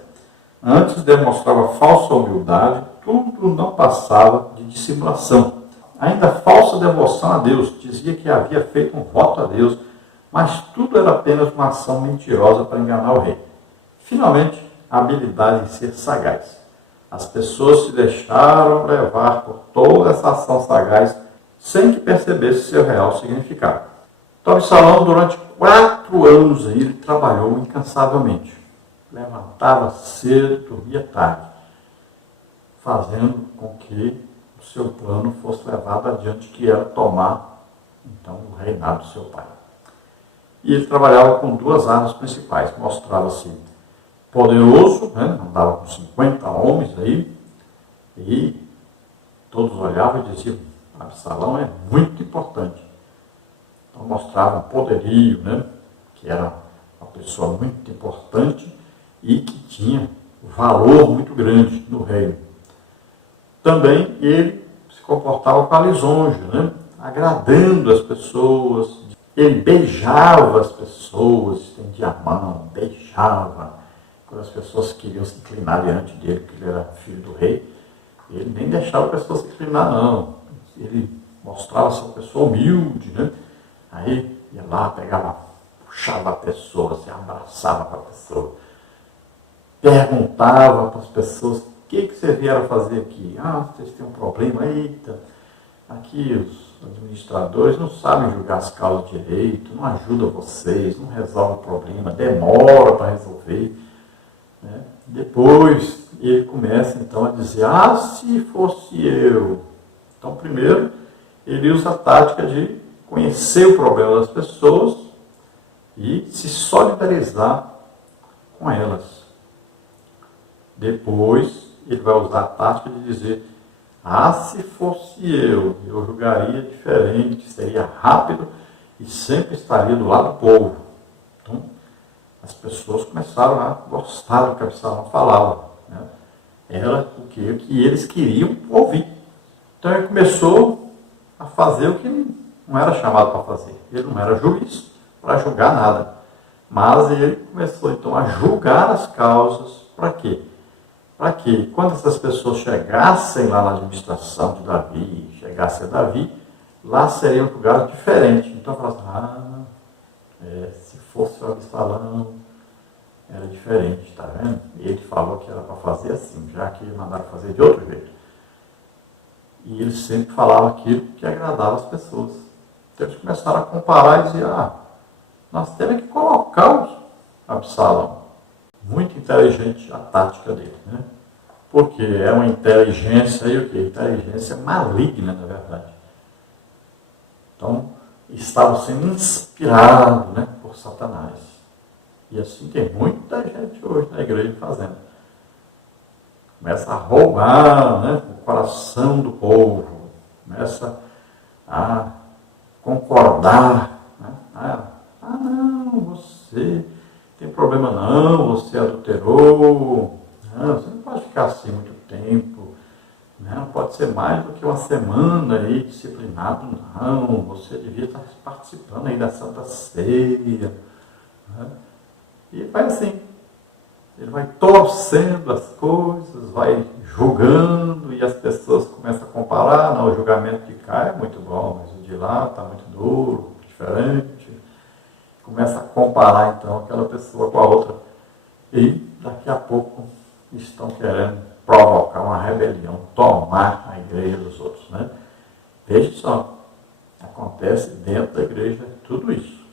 Antes demonstrava falsa humildade, tudo não passava de dissimulação. Ainda falsa devoção a Deus, dizia que havia feito um voto a Deus, mas tudo era apenas uma ação mentirosa para enganar o rei. Finalmente, a habilidade em ser sagaz. As pessoas se deixaram levar por toda essa ação sagaz, sem que percebesse seu real significado. Então, Absalão, durante 4 anos, ele trabalhou incansavelmente. Levantava cedo, dormia tarde, fazendo com que o seu plano fosse levado adiante, que era tomar, então, o reinado do seu pai. E ele trabalhava com 2 armas principais. Mostrava-se poderoso, né? Andava com 50 homens aí, e todos olhavam e diziam: Absalão é muito importante. Então mostrava um poderio, né? Que era uma pessoa muito importante e que tinha valor muito grande no reino. Também ele se comportava com a lisonja, né? Agradando as pessoas. Ele beijava as pessoas, estendia a mão, beijava. Quando as pessoas queriam se inclinar diante dele, porque ele era filho do rei, ele nem deixava as pessoas se inclinar, não. Ele mostrava-se uma pessoa humilde, né? Aí ia lá, pegava, puxava a pessoa, se abraçava com a pessoa. Perguntava para as pessoas: o que vocês vieram fazer aqui? Ah, vocês têm um problema? Eita, aqui os administradores não sabem julgar as causas direito, não ajudam vocês, não resolvem o problema, demora para resolver. Né? Depois ele começa então a dizer: ah, se fosse eu. Então, primeiro, ele usa a tática de conhecer o problema das pessoas e se solidarizar com elas. Depois, ele vai usar a tática de dizer: ah, se fosse eu julgaria diferente, seria rápido e sempre estaria do lado do povo. Então, as pessoas começaram a gostar do que Absalão falava. Né? Era o que eles queriam ouvir. Então ele começou a fazer o que não era chamado para fazer. Ele não era juiz para julgar nada. Mas ele começou então a julgar as causas. Para quê? Para que quando essas pessoas chegassem lá na administração de Davi, chegassem a Davi, lá seria um lugar diferente. Então falaram: se fosse o Absalão, era diferente, tá vendo? Ele falou que era para fazer assim, já que mandaram fazer de outro jeito. E ele sempre falava aquilo que agradava as pessoas. Então eles começaram a comparar e dizer: nós temos que colocar o Absalão. Muito inteligente a tática dele, né? Porque é uma inteligência aí o quê? Inteligência maligna, na verdade. Então, estava sendo inspirado, né, por Satanás. E assim tem muita gente hoje na igreja fazendo. Começa a roubar, né, o coração do povo. Começa a concordar. Né? Não, você tem problema não, você adulterou. Não, você não pode ficar assim muito tempo. Não pode ser mais do que uma semana aí disciplinado, não. Você devia estar participando aí da Santa Ceia. Né? E vai assim. Ele vai torcendo as coisas, vai julgando, e as pessoas começam a comparar. Não, o julgamento de cá é muito bom, mas o de lá está muito duro, diferente. Começa a comparar então aquela pessoa com a outra. E daqui a pouco estão querendo provocar uma rebelião, tomar a igreja dos outros. Né? Veja só, acontece dentro da igreja tudo isso.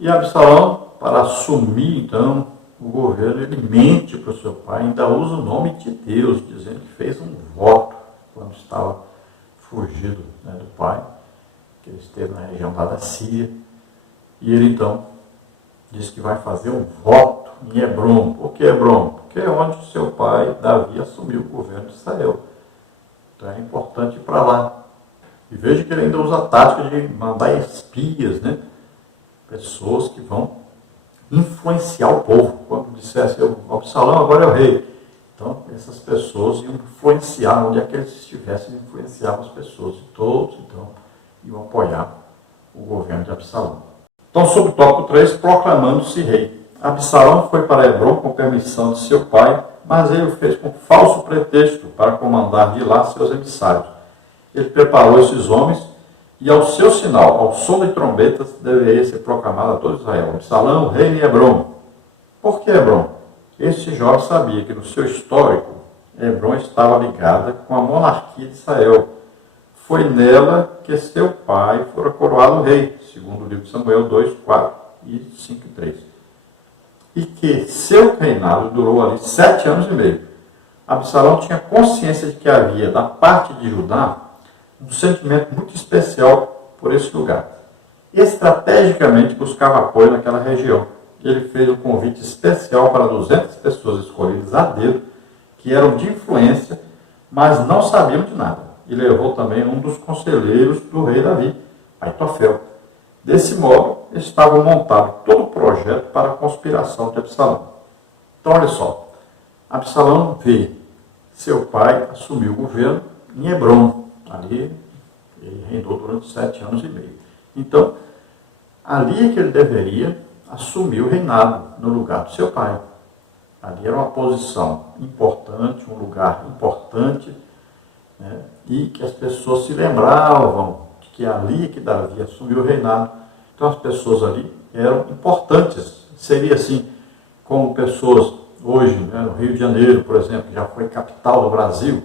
E Absalão, para assumir então o governo, ele mente para o seu pai, ainda usa o nome de Deus, dizendo que fez um voto quando estava fugido, né, do pai, que ele esteve na região lá da Síria, e ele então diz que vai fazer um voto em Hebrom. Por que Hebrom? Porque é onde seu pai, Davi, assumiu o governo de Israel. Então é importante ir para lá. E veja que ele ainda usa a tática de mandar espias, né? Pessoas que vão influenciar o povo. Quando dissesse, Absalão agora é o rei. Então, essas pessoas iam influenciar, onde é que eles estivessem, influenciavam as pessoas. E todos, então, iam apoiar o governo de Absalão. Então, sob o tópico 3, proclamando-se rei. Absalão foi para Hebrom com permissão de seu pai, mas ele o fez com falso pretexto para comandar de lá seus emissários. Ele preparou esses homens e ao seu sinal, ao som de trombetas, deveria ser proclamado a todo Israel: Absalão, rei de Hebrom. Por que Hebrom? Esse jovem sabia que no seu histórico, Hebrom estava ligada com a monarquia de Israel. Foi nela que seu pai fora coroado rei, segundo o livro de Samuel 2, 4 e 5 e 3. E que seu reinado durou ali 7 anos e meio. Absalão tinha consciência de que havia, da parte de Judá, um sentimento muito especial por esse lugar. Estrategicamente buscava apoio naquela região. Ele fez um convite especial para 200 pessoas escolhidas a dedo, que eram de influência, mas não sabiam de nada. E levou também um dos conselheiros do rei Davi, Aitofel. Desse modo, estava montado todo o projeto para a conspiração de Absalão. Então, olha só, Absalão vê seu pai assumir o governo em Hebrom. Ali, ele reinou durante 7 anos e meio. Então, ali é que ele deveria assumir o reinado no lugar do seu pai. Ali era uma posição importante, um lugar importante, né? E que as pessoas se lembravam de que ali que Davi assumiu o reinado. Então as pessoas ali eram importantes. Seria assim, como pessoas hoje, né, no Rio de Janeiro, por exemplo, que já foi capital do Brasil.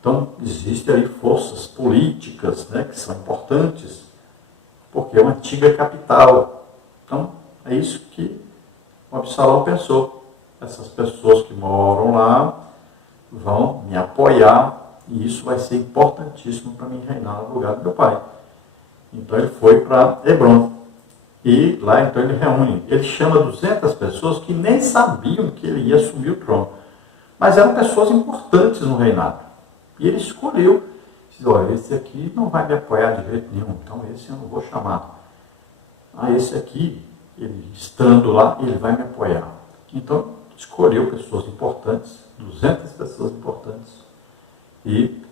Então existem ali forças políticas, né, que são importantes, porque é uma antiga capital. Então é isso que o Absalão pensou. Essas pessoas que moram lá vão me apoiar e isso vai ser importantíssimo para mim reinar no lugar do meu pai. Então ele foi para Hebrom e lá então ele reúne. Ele chama 200 pessoas que nem sabiam que ele ia assumir o trono, mas eram pessoas importantes no reinado. E ele escolheu, disse, olha, esse aqui não vai me apoiar de jeito nenhum, então esse eu não vou chamar. Esse aqui, ele estando lá, ele vai me apoiar. Então escolheu pessoas importantes, 200 pessoas importantes, e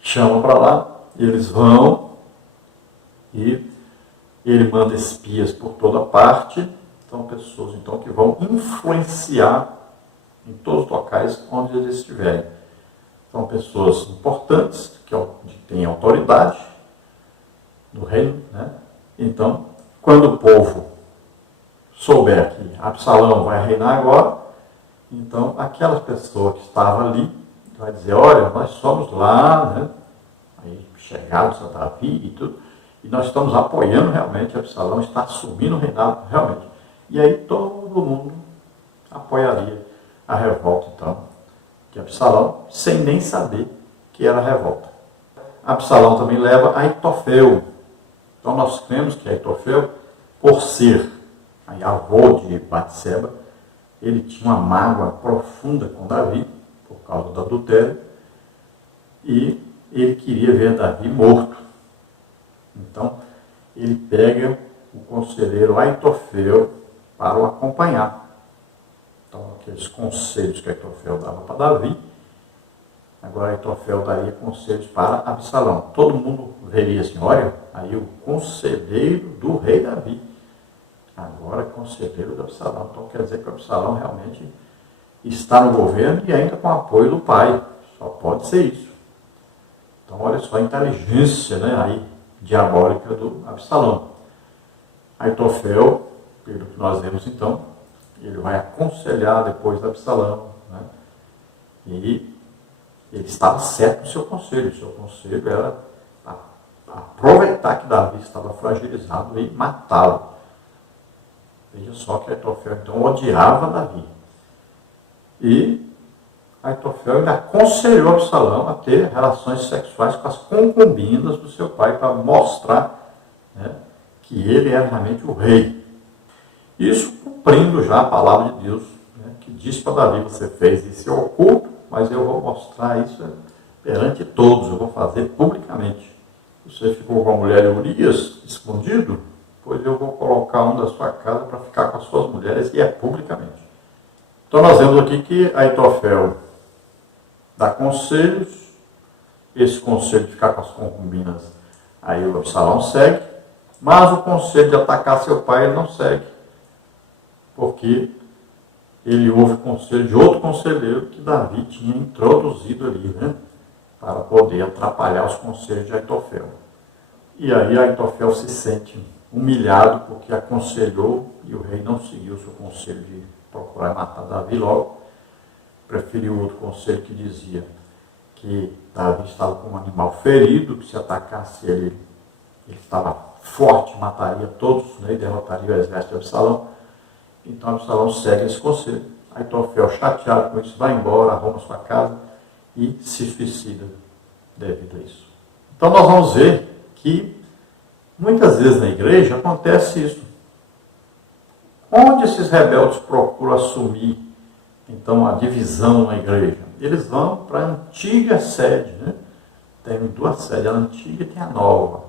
chama para lá, eles vão, e ele manda espias por toda parte, então pessoas então, que vão influenciar em todos os locais onde eles estiverem. São pessoas importantes, que têm autoridade no reino, né? Então, quando o povo souber que Absalão vai reinar agora, então aquela pessoa que estava ali vai dizer, olha, nós somos lá, né? Aí, chegados a Davi e tudo, e nós estamos apoiando realmente, Absalão está assumindo o reinado realmente. E aí todo mundo apoiaria a revolta, então, de Absalão, sem nem saber que era revolta. Absalão também leva Aitofel. Então nós cremos que Aitofel, por ser avô de Batseba, ele tinha uma mágoa profunda com Davi, por causa do adultério, e ele queria ver Davi morto. Então, ele pega o conselheiro Aitofel para o acompanhar. Então, aqueles conselhos que Aitofel dava para Davi, agora Aitofel daria conselhos para Absalão. Todo mundo veria assim, olha, aí o conselheiro do rei Davi, agora conselheiro de Absalão. Então, quer dizer que Absalão realmente está no governo e ainda com o apoio do pai. Só pode ser isso. Então, olha só a inteligência, né, aí, diabólica do Absalão. Aitofel, pelo que nós vemos então, ele vai aconselhar depois de Absalão, né? E ele estava certo no seu conselho. O seu conselho era aproveitar que Davi estava fragilizado e matá-lo. Veja só que Aitofel então odiava Davi. E Aitofel ainda aconselhou Absalão a ter relações sexuais com as concubinas do seu pai para mostrar, né, que ele era realmente o rei. Isso cumprindo já a palavra de Deus, né, que diz para Davi: você fez isso oculto, mas eu vou mostrar isso perante todos, eu vou fazer publicamente. Você ficou com a mulher de Urias escondido, pois eu vou colocar um da sua casa para ficar com as suas mulheres, e é publicamente. Então nós vemos aqui que Aitofel dá conselhos, esse conselho de ficar com as concubinas, aí o Absalão segue, mas o conselho de atacar seu pai ele não segue, porque ele ouve o conselho de outro conselheiro que Davi tinha introduzido ali, né, para poder atrapalhar os conselhos de Aitofel. E aí Aitofel se sente humilhado porque aconselhou e o rei não seguiu o seu conselho de procurar matar Davi logo. Preferiu outro conselho que dizia que Davi estava com um animal ferido, que se atacasse ele estava forte, mataria todos, né, e derrotaria o exército de Absalão. Então Absalão segue esse conselho. Aitofel, chateado com isso, vai embora, arruma sua casa e se suicida devido a isso. Então nós vamos ver que muitas vezes na igreja acontece isso. Onde esses rebeldes procuram assumir, então, a divisão na igreja? Eles vão para a antiga sede, né? Tem duas sedes, a antiga e tem a nova.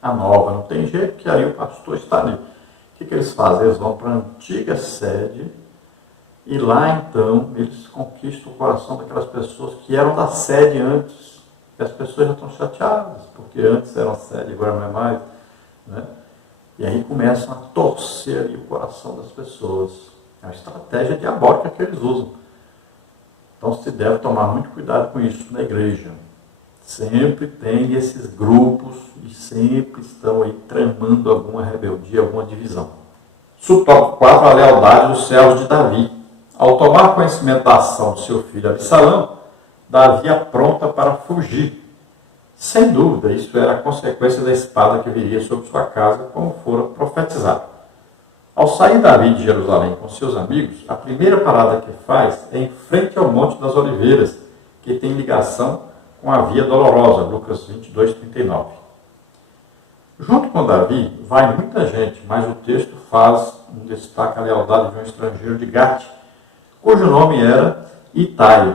A nova não tem jeito, que aí o pastor está ali. O que eles fazem? Eles vão para a antiga sede e lá, então, eles conquistam o coração daquelas pessoas que eram da sede antes. E as pessoas já estão chateadas, porque antes era a sede, agora não é mais, né? E aí começam a torcer ali o coração das pessoas. É uma estratégia diabólica que eles usam. Então se deve tomar muito cuidado com isso na igreja. Sempre tem esses grupos e sempre estão aí tramando alguma rebeldia, alguma divisão. Subtópico 4, a lealdade dos servos de Davi. Ao tomar conhecimento da ação do seu filho Absalão, Davi apronta para fugir. Sem dúvida, isso era a consequência da espada que viria sobre sua casa, como fora profetizado. Ao sair Davi de Jerusalém com seus amigos, a primeira parada que faz é em frente ao Monte das Oliveiras, que tem ligação com a Via Dolorosa, Lucas 22, 39. Junto com Davi vai muita gente, mas o texto faz um destaque à lealdade de um estrangeiro de Gate, cujo nome era Itai.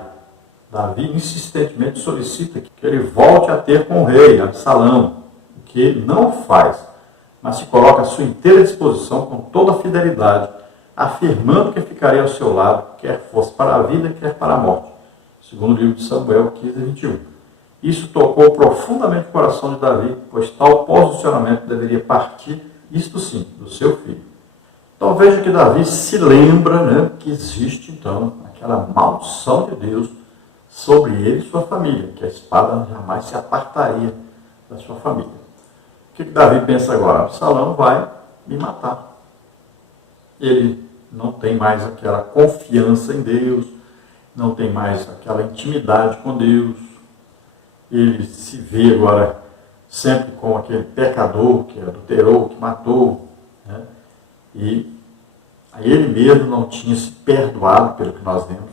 Davi insistentemente solicita que ele volte a ter com o rei, Absalão, o que ele não faz, mas se coloca à sua inteira disposição com toda a fidelidade, afirmando que ficaria ao seu lado, quer fosse para a vida, quer para a morte. Segundo o livro de Samuel 15, 21. Isso tocou profundamente o coração de Davi, pois tal posicionamento deveria partir, isto sim, do seu filho. Então veja que Davi se lembra, né, que existe então aquela maldição de Deus sobre ele e sua família, que a espada jamais se apartaria da sua família. O que Davi pensa agora? Absalão vai me matar. Ele não tem mais aquela confiança em Deus, não tem mais aquela intimidade com Deus. Ele se vê agora sempre como aquele pecador que adulterou, que matou, né? E ele mesmo não tinha se perdoado pelo que nós vemos.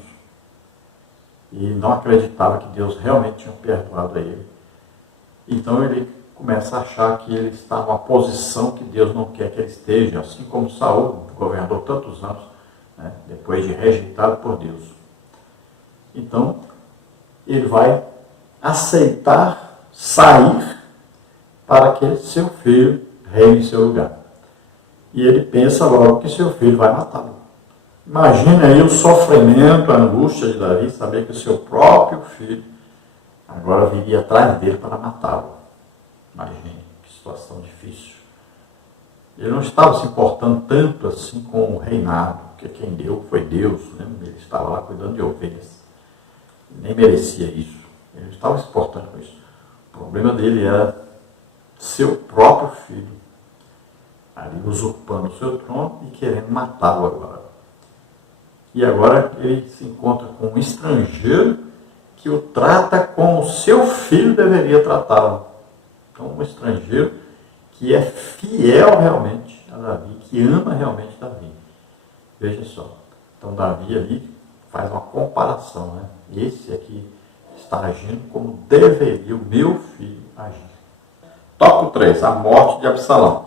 E não acreditava que Deus realmente tinha perdoado a ele. Então ele começa a achar que ele está numa posição que Deus não quer que ele esteja, assim como Saul governou tantos anos, né, depois de rejeitado por Deus. Então, ele vai aceitar sair para que seu filho reine em seu lugar. E ele pensa logo que seu filho vai matá-lo. Imagine aí o sofrimento, a angústia de Davi, saber que o seu próprio filho agora viria atrás dele para matá-lo. Imagine, que situação difícil. Ele não estava se importando tanto assim com o reinado, porque quem deu foi Deus, né? Ele estava lá cuidando de ovelhas. Nem merecia isso. Ele não estava se importando com isso. O problema dele era seu próprio filho, ali usurpando o seu trono e querendo matá-lo agora. E agora ele se encontra com um estrangeiro que o trata como o seu filho deveria tratá-lo. Então, um estrangeiro que é fiel realmente a Davi, que ama realmente Davi. Veja só. Então, Davi ali faz uma comparação, né? Esse aqui está agindo como deveria o meu filho agir. Tópico 3, a morte de Absalão.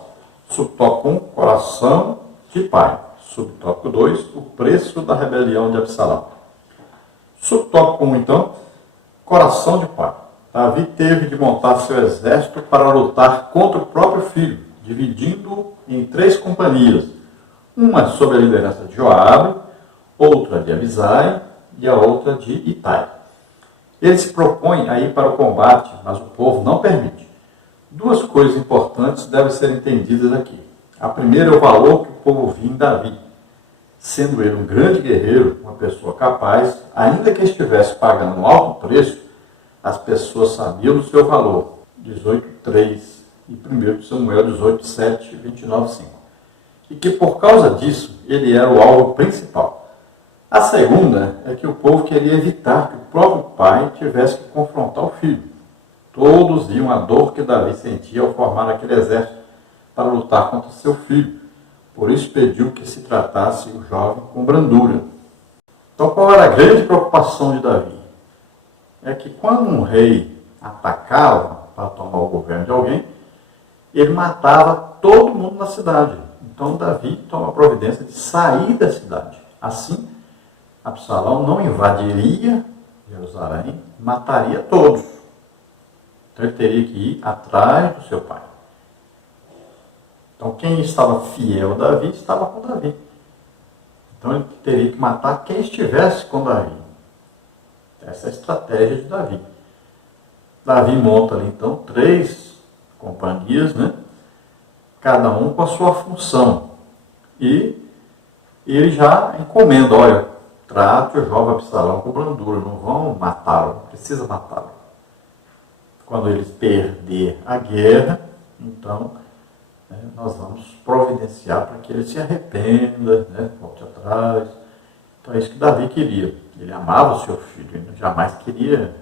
Subtópico 1, coração de pai. Subtópico 2, o preço da rebelião de Absalão. Subtópico 1, então, coração de pai. Davi teve de montar seu exército para lutar contra o próprio filho, dividindo-o em 3 companhias. Uma sob a liderança de Joabe, outra de Abisai e a outra de Itai. Ele se propõe a ir para o combate, mas o povo não permite. 2 coisas importantes devem ser entendidas aqui. A primeira é o valor que o povo via em Davi. Sendo ele um grande guerreiro, uma pessoa capaz, ainda que estivesse pagando um alto preço, as pessoas sabiam do seu valor. 18:3 e 1 Samuel 18:7 e 29:5. E que por causa disso, ele era o alvo principal. A segunda é que o povo queria evitar que o próprio pai tivesse que confrontar o filho. Todos viam a dor que Davi sentia ao formar aquele exército para lutar contra seu filho. Por isso pediu que se tratasse o jovem com brandura. Então qual era a grande preocupação de Davi? É que quando um rei atacava para tomar o governo de alguém, ele matava todo mundo na cidade. Então Davi toma a providência de sair da cidade. Assim, Absalão não invadiria Jerusalém, mataria todos. Então ele teria que ir atrás do seu pai. Então quem estava fiel a Davi, estava com Davi. Então ele teria que matar quem estivesse com Davi. Essa é a estratégia de Davi. Davi monta ali então 3 companhias, né? Cada um com a sua função. E ele já encomenda, olha, trate o jovem Absalão com brandura, não vão matá-lo, não precisa matá-lo. Quando eles perder a guerra, então nós vamos providenciar para que ele se arrependa, volte atrás. Então é isso que Davi queria. Ele amava o seu filho, ele jamais queria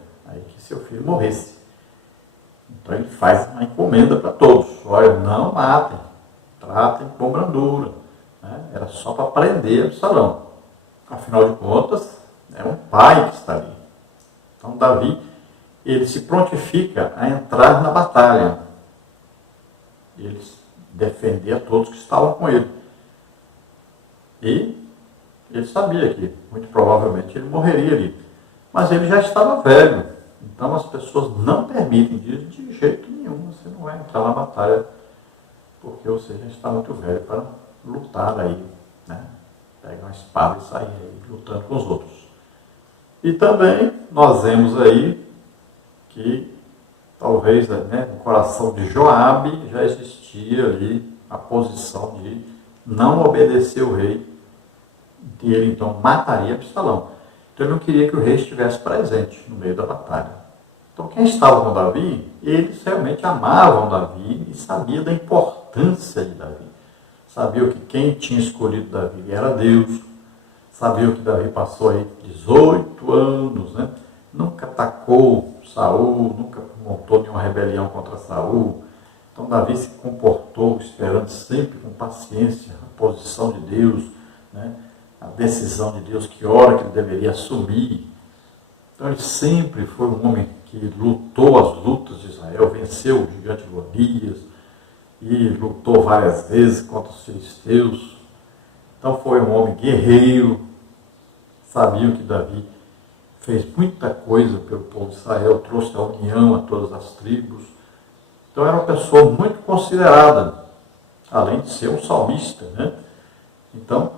que seu filho morresse. Então ele faz uma encomenda para todos. Olha, não matem, tratem com brandura. Era só para prender Absalão. Afinal de contas, é um pai que está ali. Então Davi, ele se prontifica a entrar na batalha. Ele defender a todos que estavam com ele. E ele sabia que, muito provavelmente, ele morreria ali. Mas ele já estava velho. Então as pessoas não permitem, dizem, de jeito nenhum, você não vai entrar na batalha, porque você já está muito velho para lutar aí, pegar uma espada e sair aí, lutando com os outros. E também nós vemos aí que talvez no coração de Joabe já existia ali a posição de não obedecer o rei, e ele então mataria Absalão. Então ele não queria que o rei estivesse presente no meio da batalha. Então quem estava com Davi, eles realmente amavam Davi e sabiam da importância de Davi. Sabiam que quem tinha escolhido Davi era Deus. Sabiam que Davi passou aí 18 anos, nunca atacou Saul, nunca montou nenhuma rebelião contra Saul. Então Davi se comportou esperando sempre com paciência a posição de Deus, a decisão de Deus, que hora que ele deveria assumir. Então ele sempre foi um homem que lutou as lutas de Israel, venceu o gigante Golias e lutou várias vezes contra os filisteus. Então foi um homem guerreiro. Sabiam que Davi fez muita coisa pelo povo de Israel, trouxe a união a todas as tribos. Então era uma pessoa muito considerada, além de ser um salmista, Então,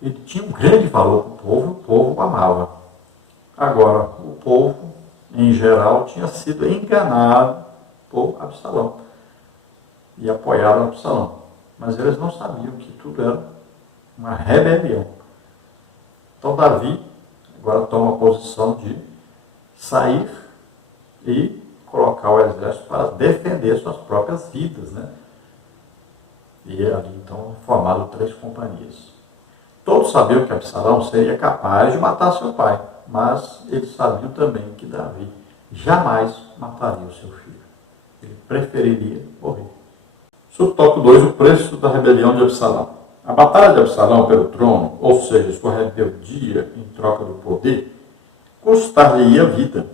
ele tinha um grande valor para o povo o amava. Agora, o povo, em geral, tinha sido enganado por Absalão e apoiado Absalão. Mas eles não sabiam que tudo era uma rebelião. Então, Davi agora toma a posição de sair e colocar o exército para defender suas próprias vidas, E ali, então, formado 3 companhias. Todos sabiam que Absalão seria capaz de matar seu pai, mas eles sabiam também que Davi jamais mataria o seu filho. Ele preferiria morrer. Subtópico 2, o preço da rebelião de Absalão. A batalha de Absalão pelo trono, ou seja, sua rebeldia em troca do poder, custar-lhe a vida.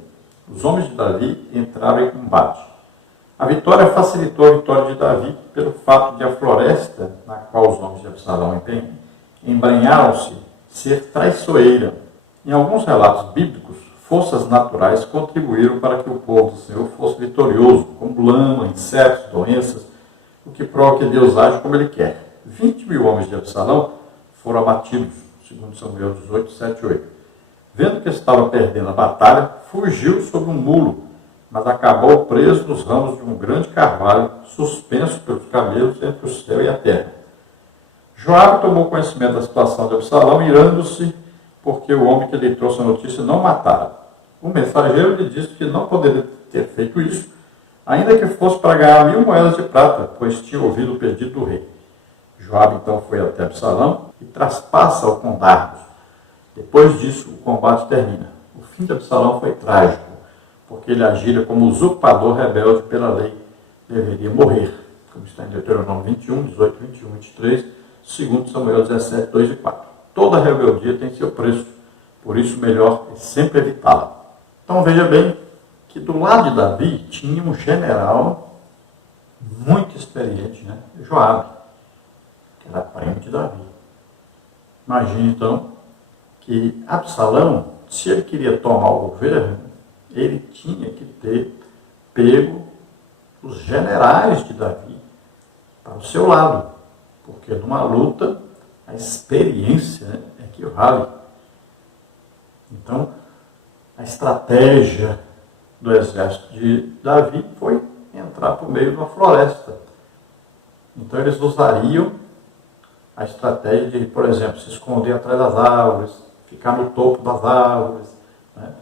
Os homens de Davi entraram em combate. A vitória facilitou a vitória de Davi pelo fato de a floresta na qual os homens de Absalão embrenharam-se ser traiçoeira. Em alguns relatos bíblicos, forças naturais contribuíram para que o povo do Senhor fosse vitorioso, como lama, insetos, doenças, o que prova que Deus age como Ele quer. 20.000 homens de Absalão foram abatidos, segundo Samuel 18, 7 e 8. Vendo que estava perdendo a batalha, fugiu sobre um mulo, mas acabou preso nos ramos de um grande carvalho, suspenso pelos camelos entre o céu e a terra. Joabe tomou conhecimento da situação de Absalão, irando-se, porque o homem que lhe trouxe a notícia não o matara. O mensageiro lhe disse que não poderia ter feito isso, ainda que fosse para ganhar 1.000 moedas de prata, pois tinha ouvido o pedido do rei. Joabe então foi até Absalão e traspassa-o com dardos. Depois disso, o combate termina. O fim de Absalão foi trágico, porque ele agira como usurpador rebelde pela lei, deveria morrer, como está em Deuteronômio 21, 18, 21, 23, 2 Samuel 17, 2 e 4. Toda rebeldia tem seu preço, por isso melhor é sempre evitá-la. Então veja bem que do lado de Davi tinha um general muito experiente, né? Joabe, que era primo de Davi. Imagine então que Absalão, se ele queria tomar o governo, ele tinha que ter pego os generais de Davi para o seu lado, porque numa luta a experiência, né, é que vale. Então, a estratégia do exército de Davi foi entrar por meio de uma floresta. Então, eles usariam a estratégia de, por exemplo, se esconder atrás das árvores, ficar no topo das árvores, né?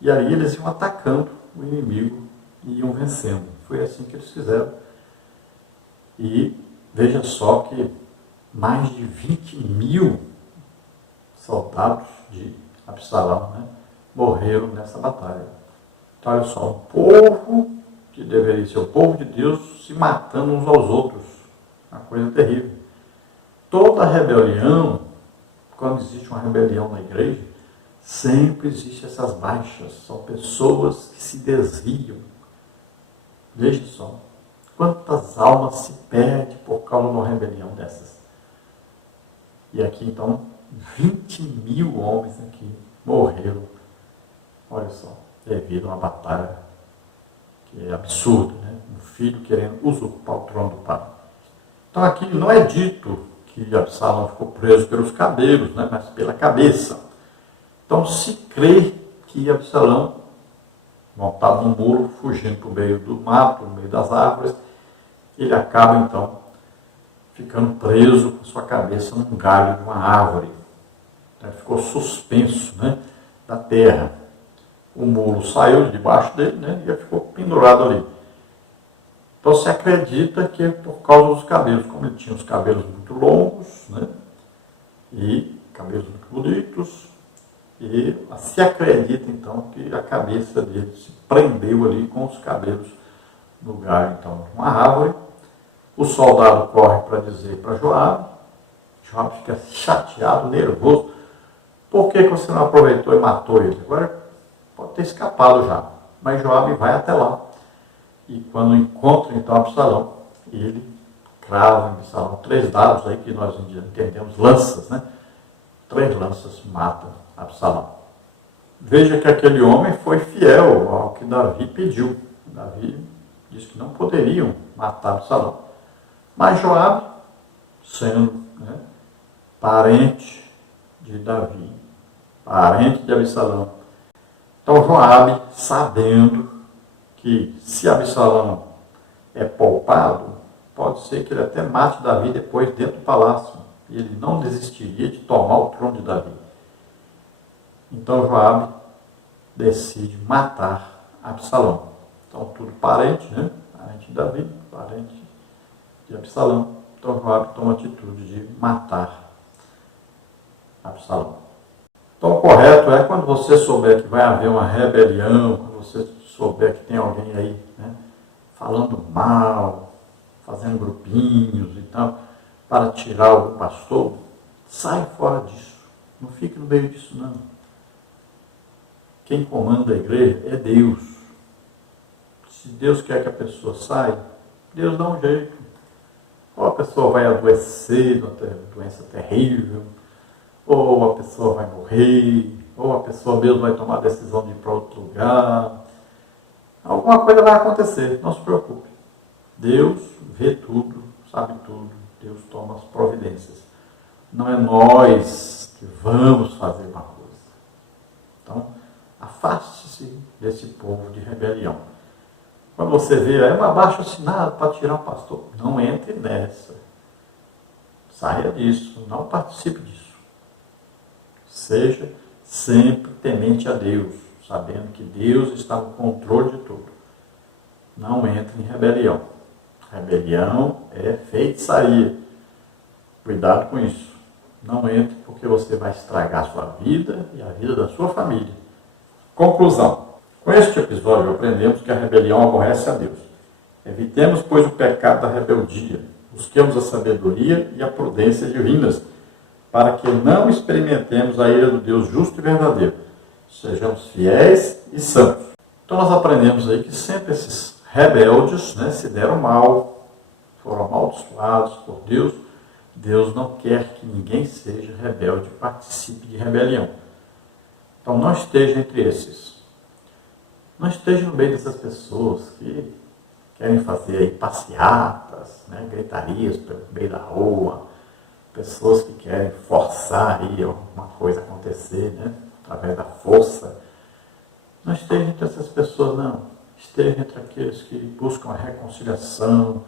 E aí eles iam atacando o inimigo e iam vencendo. Foi assim que eles fizeram. E veja só que mais de 20.000 soldados de Absalão, né, morreram nessa batalha. Então, olha só, um povo que deveria ser o povo de Deus se matando uns aos outros. Uma coisa terrível. Toda rebelião, quando existe uma rebelião na igreja, sempre existem essas baixas. São pessoas que se desviam. Veja só, quantas almas se perdem por causa de uma rebelião dessas. E aqui, então, 20.000 homens aqui morreram. Olha só, devido a uma batalha que é absurda, né? Um filho querendo usurpar o trono do pai. Então aqui não é dito que Absalão ficou preso pelos cabelos, né? Mas pela cabeça. Então se crê que Absalão, montado num muro, fugindo por meio do mato, no meio das árvores, ele acaba então ficando preso com sua cabeça num galho de uma árvore. Então, ele ficou suspenso, né, da terra. O muro saiu de debaixo dele, né, e ele ficou pendurado ali. Então se acredita que é por causa dos cabelos, como ele tinha os cabelos muito longos, né, e cabelos muito bonitos, e se acredita então que a cabeça dele se prendeu ali com os cabelos no galho então de uma árvore. O soldado corre para dizer para Joabe. Joabe fica chateado, nervoso. Por que você não aproveitou e matou ele? Agora pode ter escapado já. Mas Joabe vai até lá. E quando encontra então Absalão, ele crava em Absalão 3 dados aí que nós entendemos, lanças, né? 3 lanças matam Absalão. Veja que aquele homem foi fiel ao que Davi pediu. Davi disse que não poderiam matar Absalão. Mas Joabe, sendo, né, parente de Davi, parente de Absalão. Então Joabe, sabendo que se Absalão é poupado, pode ser que ele até mate Davi depois dentro do palácio. E ele não desistiria de tomar o trono de Davi. Então Joabe decide matar Absalão. Então tudo parente, né? Parente de Davi, parente de Absalão. Então Joabe toma a atitude de matar Absalão. Então o correto é quando você souber que vai haver uma rebelião, quando você souber que tem alguém aí, né, falando mal, fazendo grupinhos e tal, para tirar o pastor, sai fora disso. Não fique no meio disso, não. Quem comanda a igreja é Deus. Se Deus quer que a pessoa saia, Deus dá um jeito. Ou a pessoa vai adoecer, uma doença terrível, ou a pessoa vai morrer, ou a pessoa mesmo vai tomar a decisão de ir para outro lugar. Alguma coisa vai acontecer, não se preocupe. Deus vê tudo, sabe tudo, Deus toma as providências. Não é nós que vamos fazer uma coisa. Então, afaste-se desse povo de rebelião. Quando você vê, é um abaixo-assinado para tirar o pastor. Não entre nessa. Saia disso, não participe disso. Seja sempre temente a Deus, sabendo que Deus está no controle de tudo. Não entre em rebelião. Rebelião é feitiçaria. Cuidado com isso. Não entre porque você vai estragar a sua vida e a vida da sua família. Conclusão. Com este episódio aprendemos que a rebelião aborrece a Deus. Evitemos, pois, o pecado da rebeldia. Busquemos a sabedoria e a prudência divinas, para que não experimentemos a ira do Deus justo e verdadeiro. Sejamos fiéis e santos. Então nós aprendemos aí que sempre esses rebeldes, se deram mal, foram amaldiçoados por Deus. Deus não quer que ninguém seja rebelde, participe de rebelião. Então não esteja entre esses. Não esteja no meio dessas pessoas que querem fazer aí passeatas, gritarias pelo meio da rua, pessoas que querem forçar aí alguma coisa acontecer, através da força. Não esteja entre essas pessoas, não. Esteja entre aqueles que buscam a reconciliação,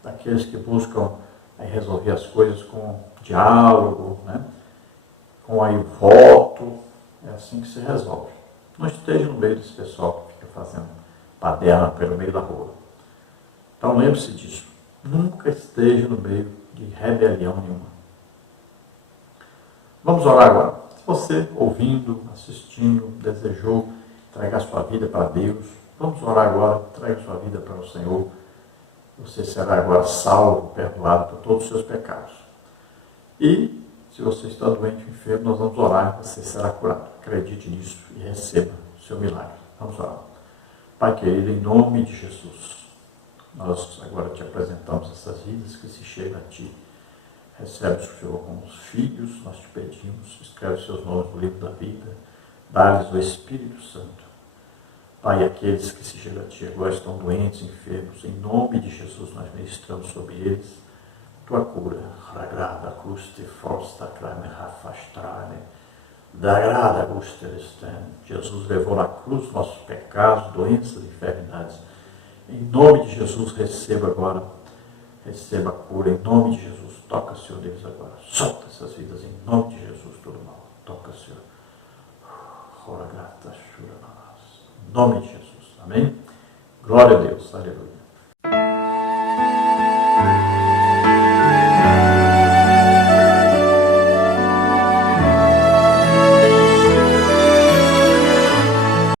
daqueles que buscam resolver as coisas com diálogo, com aí o voto. É assim que se resolve. Não esteja no meio desse pessoal que fica fazendo baderna pelo meio da rua. Então lembre-se disso. Nunca esteja no meio de rebelião nenhuma. Vamos orar agora. Se você, ouvindo, assistindo, desejou entregar sua vida para Deus, vamos orar agora. Entregue sua vida para o Senhor. Você será agora salvo, perdoado por todos os seus pecados. E, se você está doente ou enfermo, nós vamos orar e você será curado. Acredite nisso e receba o seu milagre. Vamos orar. Pai querido, em nome de Jesus, nós agora te apresentamos essas vidas que se chegam a Ti. Recebe o Senhor como os filhos, nós te pedimos, escreve seus nomes no livro da vida, dá-lhes o Espírito Santo. Pai, aqueles que se chegam a Ti agora estão doentes, enfermos, em nome de Jesus nós ministramos sobre eles Tua cura. Ragrada custe forsta crame rafastrane, dagrada custe restem. Jesus levou na cruz nossos pecados, doenças e enfermidades. Em nome de Jesus, receba agora, receba a cura, em nome de Jesus. Toca, Senhor, deles agora. Solta essas vidas, em nome de Jesus, todo mal. Toca, Senhor. Ora grata, chura na nós. Em nome de Jesus. Amém? Glória a Deus. Aleluia.